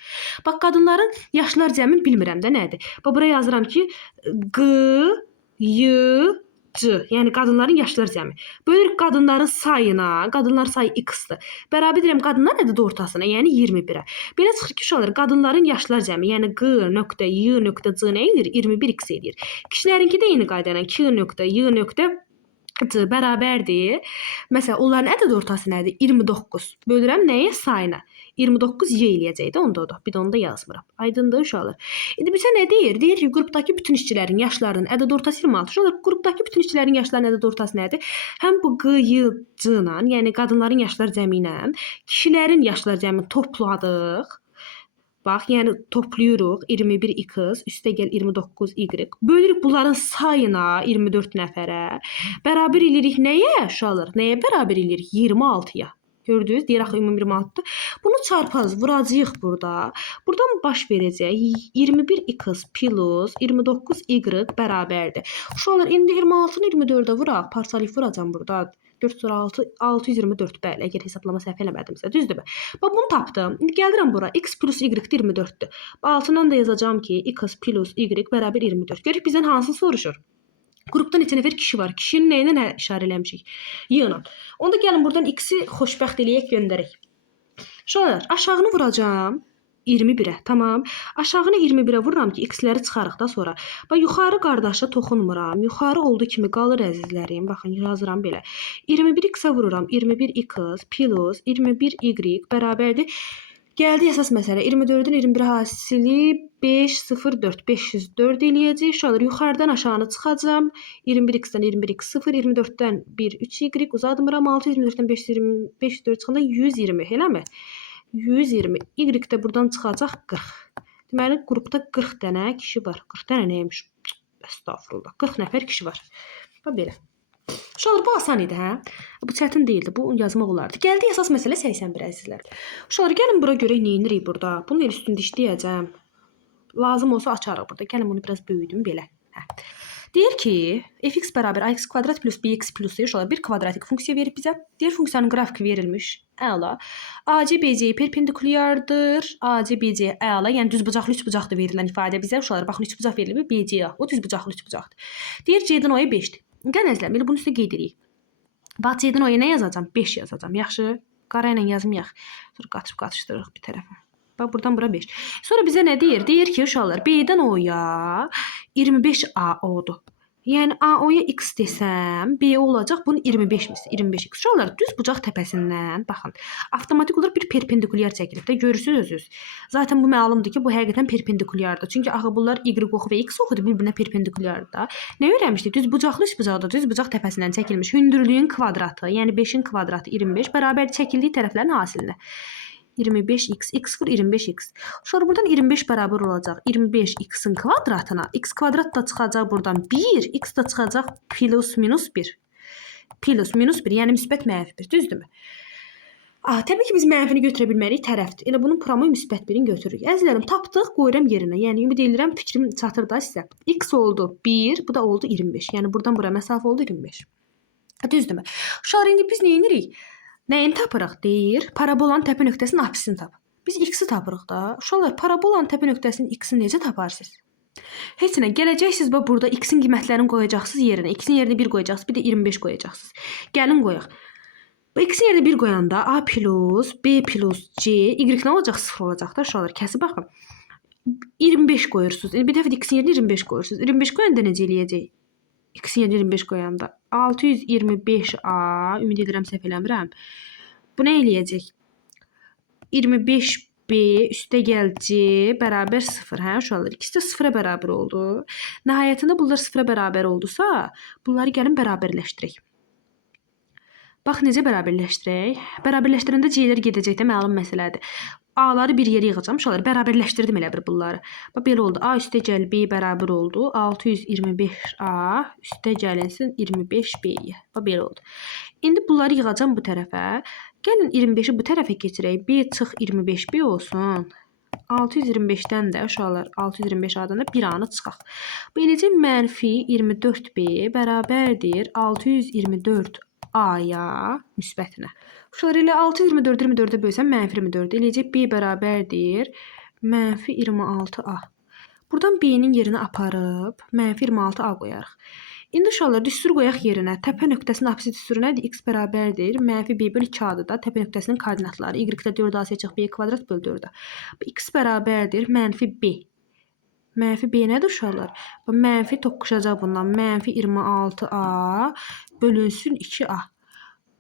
Bax, qadınların yaşlar cəmi bilmirəm də nədir. Bax, buraya yazıram ki, Q, Y, C, yəni qadınların yaşlar cəmi. Bölürük qadınların sayına, qadınlar sayı X-dır. Bərabər edirəm qadınlar ədəd ortasına, yəni 21-ə. Belə çıxır ki, uşaqlar, qadınların yaşlar cəmi, yəni Q nöqtə, Y nöqtə, C nə edir? 21X edir. Kişilərinki də eyni qayda ilə Q nöqtə, Y nöqtə, C bərabərdir. Məsələn, onların ədəd ortası nədir? 29. Bölürəm nəyə? Sayına. 29 Y eləyəcək də onda o da. Bir də onu da yazmıram. Aydındır uşaqlar. İndi bizə nə deyir? Deyir ki, qrupdakı bütün işçilərin yaşlarının ədəd ortası 26. Uşaqlar, qrupdakı bütün işçilərin yaşlarının ədəd ortası nədir? Həm bu Q, Y, C ilə, yəni qadınların yaşlar cəmi ilə, kişilərin yaşlar cəmini topladıq. Bax, yəni toplayırıq 21X, üstə gəl 29Y. Bölürük bunların sayına 24 nəfərə. Bərabər eləyirik nəyə uşaqlar? Nəyə bərabər eləyirik? 26-ya. Gördünüz, deyir axı ümumi 26-dır. Bunu çarpaz vuracağıq burada. Buradan baş verəcək 21X plus 29Y bərabərdir. Uşaqlar, indi 26-nı 24-ə vuraq. Parçalayıb vuracam burada. 4 sonra 6, 624 bəli, əgər hesablama səhv eləmədimsə, düzdür? Bax, bunu tapdım. İndi gəlirəm bura. X plus Y 24-dür. 6-dan da yazacağam ki, X plus Y bərabər 24. Görək bizdən hansını soruşur? Qrupda neçə nəfər kişi var? Kişinin nə ilə işarə eləmişik? Y-la. Onda gəlin buradan X-i xoşbəxt eləyək, göndərək. Uşaqlar, aşağını vuracağam 21-ə. Tamam. Aşağını 21-ə vururam ki, X-ləri çıxarıq da sonra. Bax, yuxarı qardaşa toxunmuram. Yuxarı olduğu kimi qalır əzizlərim. Baxın, yazıram belə. 21X-ə vururam. 21X plus 21Y bərabərdir. Gəldi əsas məsələ. 24-ün 21 hasili 504. 504 eləyəcək. Uşaqlar yuxarıdan aşağıya çıxacağam. 21x-dən 21x 0, 24-dən 1 3y uzatmıram. 624-dən 504 çıxanda 120, eləmi? 120. Y də buradan çıxacaq 40. Deməli qrupda 40 dənə kişi var. 40 dənə nəymiş? Estağfurullah. 40 nəfər kişi var. Bax belə. Uşaqlar bu asan idi, hə? Bu çətin deyildi. Bu yazmaq olardı. Gəldi əsas məsələ 81 əzizlər. Uşaqlar gəlin bura görə nə edirik burada? Bunun el üstündə işləyəcəm. Lazım olsa açarıq burada. Gəlin bunu biraz böyüdüm belə. Hə. Deyir ki, fx bərabər ax kvadrat plus bx plus uşaqlar bir kvadratik funksiya verib bizə. Deyir funksiyanın qrafiki verilmiş. Əla. AC BC perpendikulyardır. AC BC əla. Yəni düzbucaqlı üçbucaqdır verilən ifadə bizə. Uşaqlar baxın üçbucaq verilib BC. O düzbucaqlı üçbucaqdır. Deyir C-dən O-ya 5-dir. Gəlin əzizlər, belə bunu üstə qeyd edirik. Bax C-dən O-ya nə yazacağam? 5 yazacağam. Yaxşı. Qara ilə yazmayaq. Sonra qatışdırırıq bir tərəfə. Bax buradan bura 5. Sonra bizə nə deyir? Deyir ki, uşaqlar B-dən O-ya 25A oldu. Yəni A-O-ya x desəm, B olacaq bunun 25-mis. 25x. Uşaqlar düz bucaq təpəsindən baxın. Avtomatik olaraq bir perpendikulyar çəkilib də görürsünüz özünüz. Zaten bu məlumdur ki, bu həqiqətən perpendikulyardır. Çünki axı bunlar y oxu və x oxudur bir-birinə perpendikulyardır. Nə öyrənmişdik? Düz bucaqlı üçbucaqda düz bucaq təpəsindən çəkilmiş hündürlüyün kvadratı, yəni 5-in kvadratı 25 bərabər çəkildiyi tərəflərin hasilinə. 25x, x vur 25x. Sonra buradan 25 bərabər olacaq 25x-in kvadratına. X kvadrat da çıxacaq buradan 1, x da çıxacaq plus minus 1. Plus minus 1, yəni müsbət mənfi 1, düzdürmü? Təbii ki, biz mənfini götürə bilmərik tərəfdir. Elə bunun promoyu müsbət 1-in götürürük. Əzizlərim, tapdıq, qoyuram yerinə. Yəni, ümid edirəm, fikrim çatır da sizə. X oldu 1, bu da oldu 25. Yəni, buradan bura məsafə oldu 25. Düzdürmü? Uşaqlar, indi biz nə edirik? Nəyin tapırıq deyir? Parabolanın təpə nöqtəsinin apsisini tap. Biz x-i tapırıq da. Uşaqlar, parabolanın təpə nöqtəsinin x-ini necə taparsınız? Heç nə, gələcəksiniz bax burada x-in qiymətlərini qoyacaqsınız yerinə. X-in yerinə 1 qoyacaqsınız, bir də 25 qoyacaqsınız. Gəlin qoyaq. Bu x-in yerinə 1 qoyanda a plus b plus c, y nə olacaq? 0 olacaq da uşaqlar. Kəsib baxın. 25 qoyursunuz. Bir dəfə də x-in yerinə 25 qoyursunuz. 25 qoyanda necə eləyəcək? X-in yerinə 25 qoyanda 625a, ümid edirəm səhv eləmirəm. Bu nə eləyəcək? 25b üstə gəl c bərabər 0. Hə, uşaqlar, ikisi də 0-a bərabər oldu. Nəhayətində bunlar 0-a bərabər oldusa, bunları gəlin bərabərləşdirək. Bax, necə bərabərləşdirək? Bərabərləşdirəndə c-lər gedəcək də məlum məsələdir. A-ları bir yerə yığacam. Uşaqlar, bərabərləşdirdim elə bir bunları. Bax, belə oldu. A üstə gəl B bərabər oldu. 625A üstə gəlinsin 25B-yə. Bax, belə oldu. İndi bunları yığacam bu tərəfə. Gəlin 25-i bu tərəfə keçirək. B çıx 25B olsun. 625-dən də uşaqlar 625A-dan da 1 anı çıxaq. Bu eləcə mənfi 24B bərabərdir 624A-ya müsbətinə. Uşaqlar, elə 624-24-ə bölsəm mənfi 24 eləyəcək. B bərabərdir mənfi 26A. Buradan B-nin yerinə aparıb mənfi 26A qoyarıq. İndi uşaqlar, düstur qoyaq yerinə. Təpə nöqtəsinin apsisi düsturu nədir? X bərabərdir mənfi B bölü 2A-dır da. Təpə nöqtəsinin koordinatları. Y-də 4A seçək B kvadrat bölü 4A. X bərabərdir mənfi B. Mənfi B nədir uşaqlar? Mənfi toqquşacaq bundan. Mənfi 26A bölünsün 2A.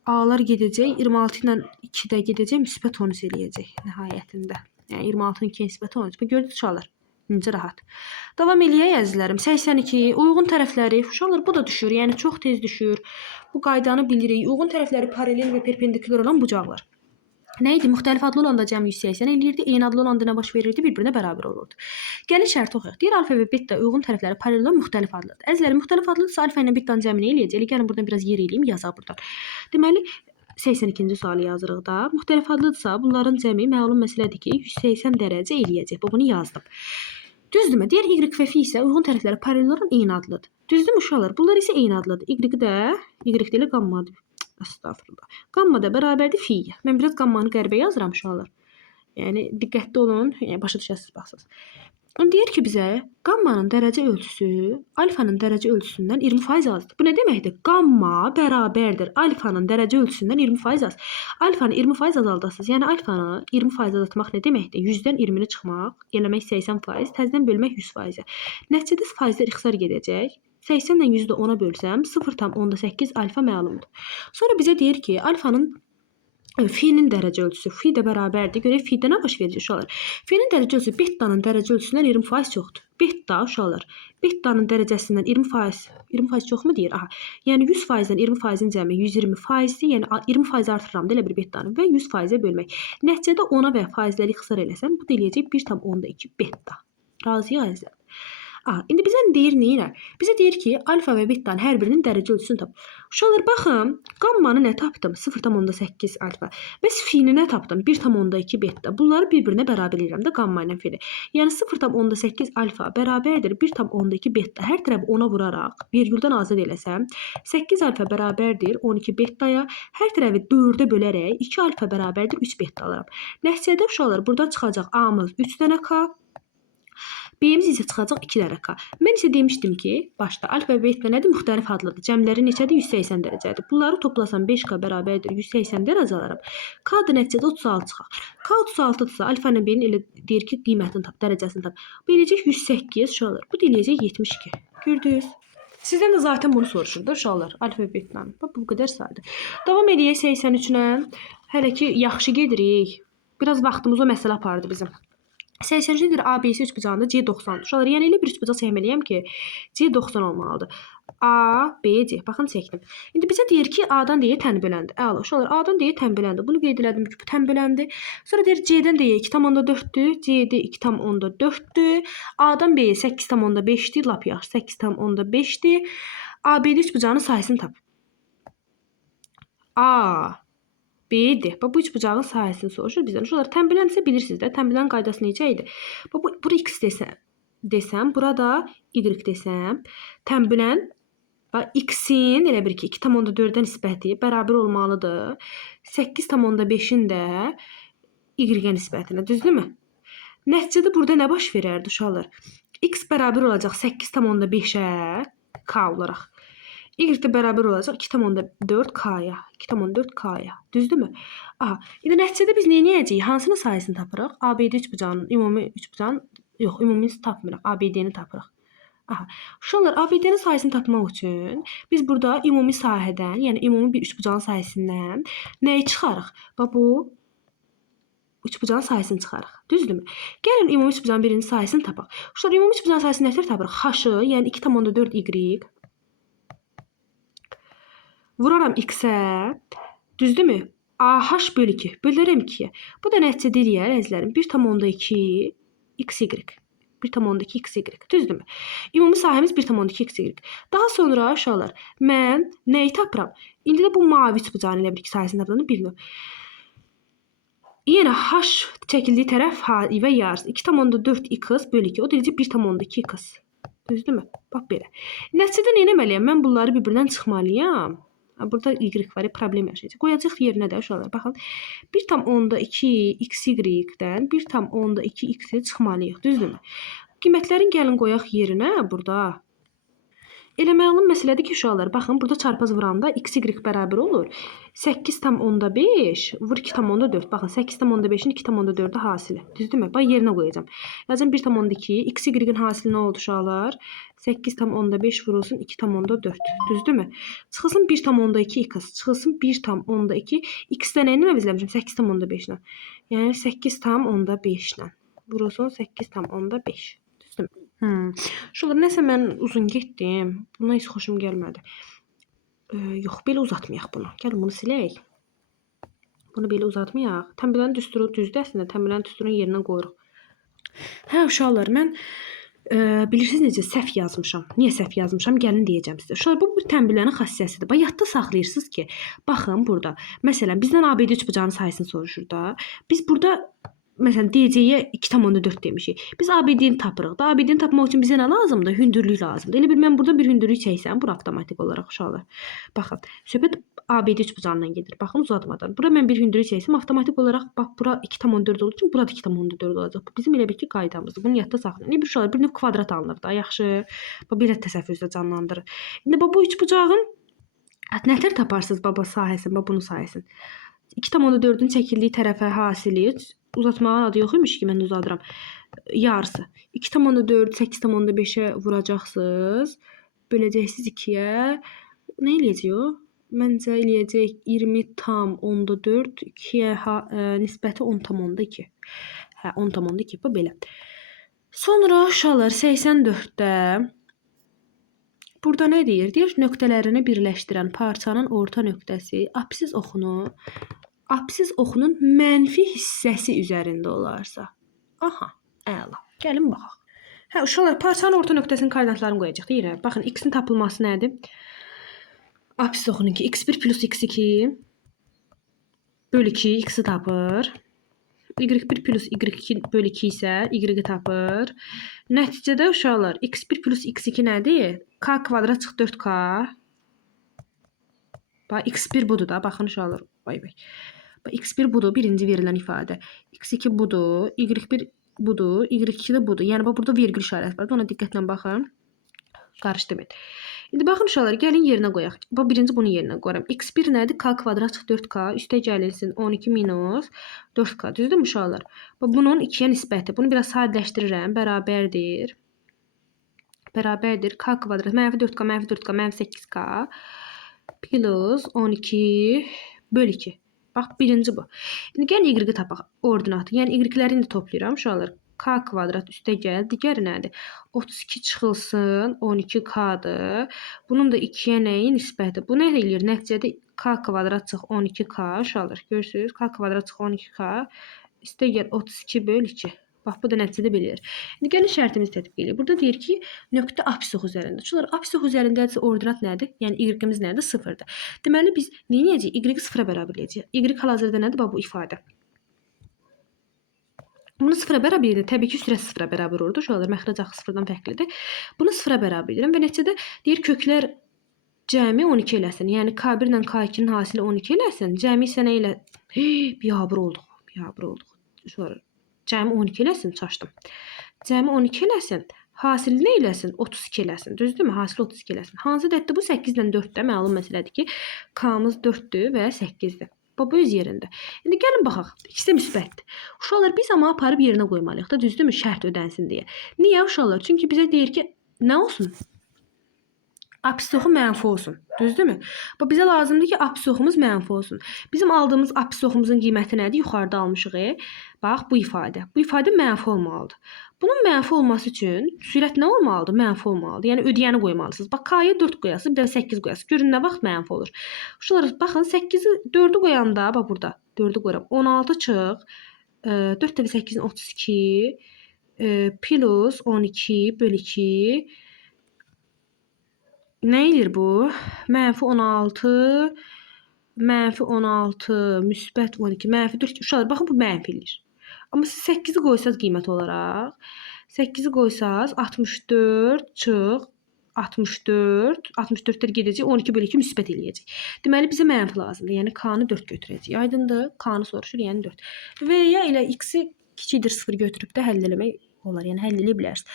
A-lar gedəcək, 26 ilə 2 də gedəcək, müsbət 13 eləyəcək nəhayətində. Yəni 26-nın 2-yə müsbət 13. Gördünüz uşaqlar, necə rahat. Davam eləyək əzizlərim. 82, uyğun tərəfləri, uşaqlar bu da düşür, yəni çox tez düşür. Bu qaydanı bilirik. Uyğun tərəfləri paralel və perpendikulyar olan bucaqlar. Nə idi? Müxtəlif adlı olanda cəmi 180 eləyirdi, eyni adlı olanda nə baş verirdi? Bir-birinə bərabər olurdu. Gəlin şərti oxuyaq. Deyir, alfa və beta uyğun tərəfləri paralel olan müxtəlif adlıdır. Əzizlərim, müxtəlif adlıdırsa alfa ilə betanın cəmini eləyəcək. Gəlin buradan biraz yer eləyim, yazaq buradan. Deməli, 82-ci sualı yazırıq da. Müxtəlif adlıdırsa bunların cəmi məlum məsələdir ki, 180 dərəcə eləyəcək. Bunu yazdım. Düzdürmü? Deyir, y və f isə uyğun tərəfləri paralel olan eyni adlıdır. Düzdürmü uşaqlar? Bunlar isə eyni adlıdır. Y də, y ilə qammadır. Estağfurullah. Qamma da bərabərdir fi-yə. Mən biraz qammanı qəribə yazıram uşaqlar. Yəni diqqətli olun, başa düşəsiniz baxsınız. Deyir ki bizə qammanın dərəcə ölçüsü alfanın dərəcə ölçüsündən 20% azdır. Bu nə deməkdir? Qamma bərabərdir alfanın dərəcə ölçüsündən 20% az. Alfanı 20% azaldasınız. Yəni alfanı 20% azaltmaq nə deməkdir? 100-dən 20-ni çıxmaq, eləmək 80%, təzədən bölmək 100%. Nəticədə faizlər ixtisar gedəcək. 80 ilə 100-də 10-a bölsəm 0,8 alfa məlumdur. Sonra bizə deyir ki, alfanın Fi-nin dərəcə ölçüsü. Fi də bərabərdir. Görək fi-də nə baş verəcək uşaqlar? Fi-nin dərəcə ölçüsü betanın dərəcə ölçüsündən 20% çoxdur. Beta uşaqlar. Betanın dərəcəsindən 20%. 20% çoxmu deyir? Aha. Yəni 100%-dən 20%-in cəmi 120%-dir. Yəni 20% artırıram da elə bir betanı və 100%-ə bölmək. Nəticədə 10-a və faizləri ixtisar eləsəm, bu da eləyəcək 1,2 beta. Razıyıq əzizlər. İndi bizə deyir neylə? Bizə deyir ki, alfa və betanın hər birinin dərəcə ölçüsünü tap. Uşaqlar baxın, qammanı nə tapdım? 0,8 alfa. Bəs fi-ni nə tapdım? 1,2 beta. Bunları bir-birinə bərabər edirəm də qamma ilə fi-ni. Yəni 0,8 alfa bərabərdir 1,2 beta. Hər tərəfi 10-a vuraraq vergüldən azad eləsəm, 8 alfa bərabərdir 12 betaya. Hər tərəfi 4-ə bölərək 2 alfa bərabərdir 3 beta alaram. Nəticədə uşaqlar buradan çıxacaq A-mız 3 dənə K. B-miz isə çıxacaq 2 dənə K. Mən isə demişdim ki, başda alfa və beta nədir? Müxtəlif adlıdır. Cəmləri neçədir? 180 dərəcədir. Bunları toplasam 5K bərabərdir 180 dərəcə alaram. K da nəticədə 36 çıxar. K 36-dırsa alfa ilə B-nin elə deyir ki, qiymətini tap, dərəcəsini tap. Bu eləyəcək 108 uşaqlar. Bu da eləyəcək 72. Gördünüz? Sizdən də zaten bunu soruşur da uşaqlar. Alfa və betanın. Bu qədər saydır. Davam edək 83-lə. Hələ ki yaxşı gedirik. Biraz vaxtımız o məsələ apardı bizim. 83-dir ABC üçbucağında C90-dır. Uşaqlar, yəni elə bir üçbucaq çəkməliyəm ki, C90 olmalıdır. A, B, C. Baxın çəkdim. İndi bizə deyir ki, A-dan D-yə tən böləndir. Əla, uşaqlar, A-dan D-yə tən böləndir. Bunu qeyd elədim ki, bu tən böləndir. Sonra deyir C-dən D-yə 2,4-dür. C-də 2,4-dür. A-dan B-yə 8,5-dir. Lap yaxşı, 8,5-dir. A-B-də üçbucağının sayısını tap. A, B-dir. Bu üçbucağın sahəsini soruşur bizdən. Uşaqlar, tənbələndirsə bilirsiniz də, tənbələn qaydası necə idi? Bura x desəm, burada y desəm, tənbələn x-in elə bir ki, 2,4-dən nisbəti bərabər olmalıdır. 8,5-in də y-ə nisbətinə, düzdürmü? Nəticədə burada nə baş verərdi uşaqlar? X bərabər olacaq 8,5-ə k olaraq. Y də bərabər olacaq 2,4K-ya. 2,4K-ya. Düzdürmü? İndi nəticədə biz nə edəcəyik? Hansının sayısını tapırıq? ABD üçbucağının, ümumi üçbucağın, yox, ümumini tapmırıq. ABD-ni tapırıq. Uşaqlar, ABD-nin sayısını tapmaq üçün biz burada ümumi sahədən, yəni ümumi bir üçbucağın sayəsindən nəyi çıxarıq? Bu üçbucağın sayısını çıxarıq. Düzdürmü? Gəlin ümumi üçbucağın birinin sayısını tapaq. Uşaqlar, ümumi üçbucağın sayısını nətər tapırıq? H-ı, yəni 2,4Y vuraram x-ə, düzdürmü? AH bölü 2, bölərəm 2-yə. Bu da nəticədə eləyər, əzizlərim, 1,2 XY. 1,2 XY, düzdürmü? Ümumi sahəmiz 1,2 XY. Daha sonra uşaqlar, mən nəyi tapıram? İndi də bu mavi üçbucağın elə bir ki, sayəsini tapıram, bilmiyorum. Yenə H çəkildiyi tərəf H və yarısı 2,4x bölü 2, o da eləyəcək 1,2x. Düzdürmü? Bax belə. Nəticədə nə etməliyəm? Mən bunları bir-birindən çıxmalıyam. Burada y var, problem yaşayacaq. Qoyacaq yerinə də uşaqlar. Baxın, 1,2 XY-dən 1,2 x-ə çıxmalıyıq. Düzdürmü? Qiymətlərin gəlin qoyaq yerinə burada. Elə məlum məsələdir ki, uşaqlar, baxın, burada çarpaz vuranda XY bərabər olur. 8,5 vur 2,4. Baxın, 8,5-in 2,4-ü hasili. Düzdürmü? Bax, yerinə qoyacağım. Yazın 1,2. XY-in hasili nə oldu uşaqlar? 8,5 vurulsun 2,4. Düzdürmü? Çıxılsın 1,2 x. Çıxılsın 1,2. X-də nə ilə əvəzləmişəm? 8,5-lə. Yəni 8,5-lə. Vurulsun 8,5. Düzdürmü? Şular, nəsə mən uzun getdim. Buna heç xoşum gəlmədi. Yox, belə uzatmayaq bunu. Gəlin bunu silək. Bunu belə uzatmayaq. Tənbələnin düsturu düzdür əslində. Tənbələnin düsturunu yerinə qoyuruq. Uşaqlar, mən bilirsiniz necə səhv yazmışam. Niyə səhv yazmışam? Gəlin deyəcəm sizə. Uşaqlar, bu tənbələnin xassəsidir. Bax, yadda saxlayırsınız ki, baxın burada. Məsələn, bizdən ABD üçbucağının sayısını soruşur da. Biz burada məsələn, DC-yə 2,4 demişik. Biz ABD-ni tapırıq da. ABD-ni tapmaq üçün bizə nə lazımdır? Hündürlük lazımdır. Elə bir mən burada bir hündürlük çəksəm, bura avtomatik olaraq uşaqlar. Baxın, söhbət ABD üçbucağından gedir. Baxın, uzatmadan. Bura mən bir hündürlük çəksəm, avtomatik olaraq bax, bura 2,4 olduğu üçün burada 2,4 olacaq. Bu bizim elə bir ki, qaydamızdır. Bunu yadda saxlayın. Bir uşaqlar, bir növ kvadrat alınır da. Yaxşı. Bax, belə təsəvvürünüzdə canlandırın. İndi bu üçbucağın nətər taparsınız baba sahəsini, bunun sahəsini? 2,4-ün çəkildiyi tərəfə hasili uzatmağın adı yox imiş ki, mən uzadıram. Yarısı. 2,4 8,5-ə vuracaqsınız. Böləcəksiniz 2-yə. Nə eləyəcək o? Məncə eləyəcək 20,4 2-yə nisbəti 10,2. Hə, 10,2 bu belə. Sonra uşaqlar 84-də burada nə deyir? Deyir nöqtələrini birləşdirən parçanın orta nöqtəsi apsis oxunun mənfi hissəsi üzərində olarsa. Aha, əla. Gəlin baxaq. Hə, uşaqlar parçanın orta nöqtəsinin koordinatlarını qoyacaq. Deyir, baxın x-in tapılması nədir? Apsis oxunun ki x1 plus x2 bölü 2 x-i tapır. y1 plus y2 bölü 2 isə y-i tapır. Nəticədə uşaqlar x1 plus x2 nədir? K kvadrat çıx 4k. Bax, x1 budur da. Baxın uşaqlar. Vay. Bax, x1 budur, birinci verilən ifadə. x2 budur, y1 budur, y2 də budur. Yəni, bax, burada vergül işarəsi var. Ona diqqətlə baxın. Qarışdırmayın. İndi baxın uşaqlar, gəlin yerinə qoyaq. Bax, birinci bunun yerinə qoyuram. x1 nədir? K kvadrat çıx 4k. Üstə gəlirsin 12 minus 4k. Düzdür mü uşaqlar? Bax, bunun 2-yə nisbəti. Bunu biraz sadələşdirirəm. Bərabərdir. Bərabərdir. K kvadrat mənfi 4k, mənfi 4k, mənfi 8k. Plus 12 bölü 2. Bax, birinci bu. İndi gəlin y-i tapaq. Ordinatı. Yəni, y-ləri indi toplayıram uşaqlar. K kvadrat üstə gəl. Digəri nədir? 32 çıxılsın 12k-dır. Bunun da 2-yə nəyi nisbəti? Bu nə eləyir? Nəticədə k kvadrat çıx 12k uşaqlar. Görürsünüz? K kvadrat çıx 12k. Üstə gəl 32 bölü 2. Bax, bu da nəticədə bilir. İndi gəlin şərtimizi tətbiq edirik. Burada deyir ki, nöqtə apsis oxu üzərində. Uşaqlar, apsis oxu üzərindədirsə ordinat nədir? Yəni, y-imiz nədir? 0-dır. Deməli, biz nə edəcəyik? Y-i 0-a bərabərləyəcəyik. Y hal-hazırda nədir? Bax, bu ifadə. Bunu 0-a bərabər edir. Təbii ki, sürət 0-a bərabər olur. Uşaqlar, məxrəc axı 0-dan fərqlidir. Bunu 0-a bərabər edirəm və nəticədə deyir köklər cəmi 12 eləsin. Yəni, K1 ilə K2-nin hasili 12 eləsin. Cəmi isə nə elə? Biabır olduq. Uşaqlar, cəmi 12 eləsin, çaşdım. Cəmi 12 eləsin. Hasili nə eləsin? 32 eləsin. Düzdürmü? Hasili 32 eləsin. Hansı ədəddir? Bu 8 ilə 4-də məlum məsələdir ki, K-mız 4-dür və 8-dir. Bu öz yerində. İndi gəlin baxaq. İkisi də müsbətdir. Uşaqlar, biz amma aparıb yerinə qoymalıyıq da, düzdürmü? Şərt ödənsin deyə. Niyə uşaqlar? Çünki bizə deyir ki, nə olsun? Apsis oxu mənfi olsun. Düzdürmü? Bu bizə lazımdır ki, apsis oxumuz mənfi olsun. Bizim aldığımız apsis oxumuzun qiyməti nədir? Yuxarıda almışıq. Bax, bu ifadə. Bu ifadə mənfi olmalıdır. Bunun mənfi olması üçün sürət nə olmalıdır? Mənfi olmalıdır. Yəni, ödəyəni qoymalısınız. Bax, K-ya 4 qoyasınız, bir də 8 qoyasınız. Görün, nə vaxt mənfi olur. Uşaqlar, baxın, 8-i 4-ü qoyanda, bax, burada 4-ü qoyuram. 16 çıx, 4 dəfə 8-in 32, plus 12 bölü 2. Nə edir bu? Mənfi 16, müsbət 12, mənfi 4. Uşaqlar, baxın, bu mənfi eləyir. Amma siz 8-i qoysaz qiymət olaraq, 8-i qoysaz 64 çıx 64, 64-lər gedəcək, 12 bölü 2 müsbət eləyəcək. Deməli, bizə mənfi lazımdır. Yəni, K-nı 4 götürəcək. Aydındır? K-nı soruşur, yəni 4. Və ya elə x-i kiçikdir 0 götürüb də həll eləmək olar. Yəni, həll eləyə bilərsiniz.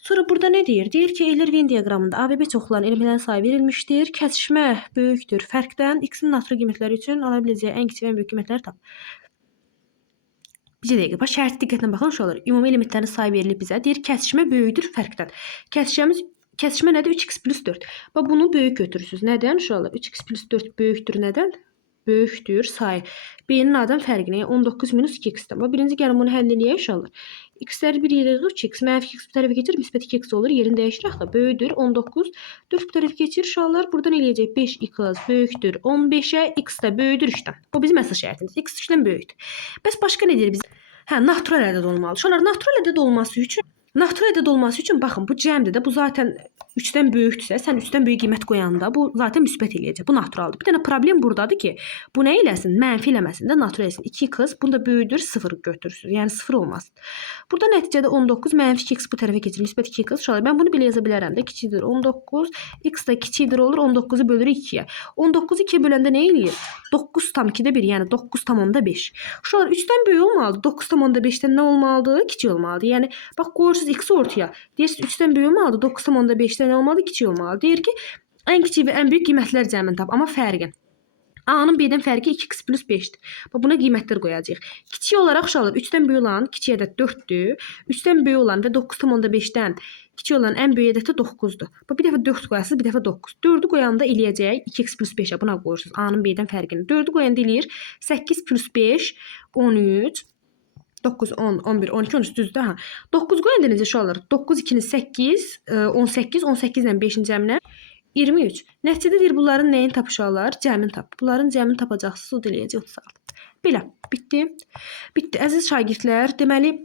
Sonra burada nə deyir? Deyir ki, Euler-Venn diaqramında AVB çoxlarının elementlərin sayı verilmişdir. Kəsişmə böyükdür. Fərqdən x-in natır qiymətləri üçün ala biləcəyi ən kiçik və ən böyük qiymətləri tap. Bir dəqiqə, bax, şərti diqqətlə baxın uşaqlar. Ümumi elementlərin sayı verilib bizə. Deyir, kəsişmə böyükdür fərqdən. Kəsişmə nədir? 3x plus 4. Bax, bunu böyük götürürsünüz. Nədən uşaqlar? 3x plus 4 böyükdür nədən? Böyükdür sayı. B-nin adan fərqinə, 19 minus 2x-dən. Bax, birinci gəlin bunu həll eləyək uşaqlar. X-ləri bir yerə yığıb 3x, mənfi x bu tərəfə keçir, müsbət 2x olur. Yerini dəyişirək də böyükdür 19. 4 bu tərəfə keçir uşaqlar. Buradan eləyəcək 5x böyükdür 15-ə, x də böyükdür 3-dən. Bu bizim əsas şərtimiz. X 3-dən böyükdür. Bəs başqa nə deyir biz? Hə, natural ədəd olmalı. Uşaqlar, natural ədəd olması üçün baxın, bu cəmdir də. Bu zaten 3-dən böyükdürsə, sən 3-dən böyük qiymət qoyanda bu zaten müsbət eləyəcək. Bu naturaldır. Bir dənə problem buradadır ki, bu nə eləsin? Mənfi eləməsin də, natural eləsin. 2x, bunda böyükdür 0 götürürsünüz. Yəni 0 olmasın. Burada nəticədə 19 mənfi 2x bu tərəfə keçir. Müsbət 2x. Uşaqlar, mən bunu belə yaza bilərəm də. Kiçikdir 19, x də kiçikdir olur. 19-u bölürük 2-yə. 19-u 2-yə böləndə nə eləyir? 9,2-də 1, yəni 9,5. Uşaqlar, 3-dən böyük olmalıdır. 9,5-dən nə olmalıdır? Kiçik olmalıdır. Yəni, bax, qoyursunuz x-i ortaya. Deyirsiniz 3-dən böyük olmalıdır. 9,5-dən nə olmalıdır? Kiçik olmalıdır. Deyir ki, ən kiçik və ən böyük qiymətlər cəmini tap. Amma fərqin. A-nın B-dən fərqi 2x plus 5-dir. Buna qiymətlər qoyacağıq. Kiçik olaraq uşaqlar 3-dən böyük olan kiçik ədəd 4-dür. 3-dən böyük olan və 9,5-dən Kiçik olan ən böyük ədəd də 9-dur. Bu bir dəfə 4 qoyasınız, bir dəfə 9. 4-ü qoyanda eləyəcək 2x + 5-ə buna qoyursunuz. A-nın B-dən fərqini. 4-ü qoyanda eləyir 8 + 5 13 9 10 11 12 13 düzdür ha. 9 qoyanda necə şey olur? 9 2-ni 8 18 18 ilə 5-in cəminə 23. Nəticədə deyir bunların nəyin tapışarlar? Cəmin tap. Bunların cəmin tapacaqsınız, o da eləyəcək 36. Belə, bitdi. Bitdi. Əziz şagirdlər, deməli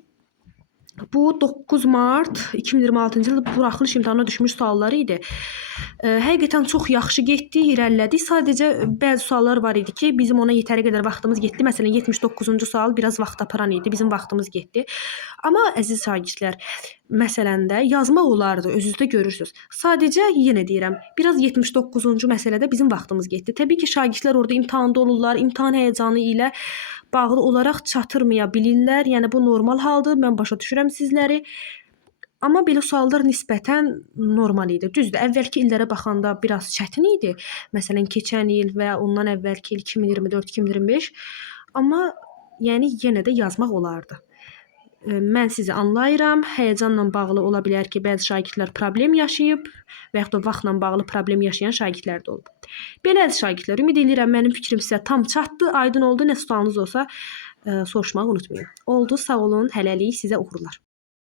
bu 9 mart 2026-cı il buraxılış imtahana düşmüş suallar idi. Həqiqətən çox yaxşı getdi, irəlilədik. Sadəcə bəzi suallar var idi ki, bizim ona yetəri qədər vaxtımız getdi. Məsələn, 79-cu sual biraz vaxt aparan idi, bizim vaxtımız getdi. Amma əziz şagirdlər, məsələndə yazmaq olardı, özünüzdə görürsünüz. Sadəcə yenə deyirəm, biraz 79-cu məsələdə bizim vaxtımız getdi. Təbii ki, şagirdlər orada imtahanda olurlar, imtahan həyəcanı ilə bağlı olaraq çatırmaya bilirlər. Yəni bu normal haldır. Mən başa düşürəm sizləri. Amma belə suallar nisbətən normal idi. Düzdür, əvvəlki illərə baxanda biraz çətin idi. Məsələn, keçən il və ondan əvvəlki il 2024-2025. Amma yəni yenə də yazmaq olardı. Mən sizi anlayıram. Həyəcanla bağlı ola bilər ki, bəzi şagirdlər problem yaşayıb və yaxud da vaxtla bağlı problem yaşayan şagirdlər də olub. Belə şagirdlər, ümid edirəm mənim fikrim sizə tam çatdı, aydın oldu. Nə sualınız olsa soruşmağı unutmayın. Oldu, sağ olun. Hələlik sizə uğurlar.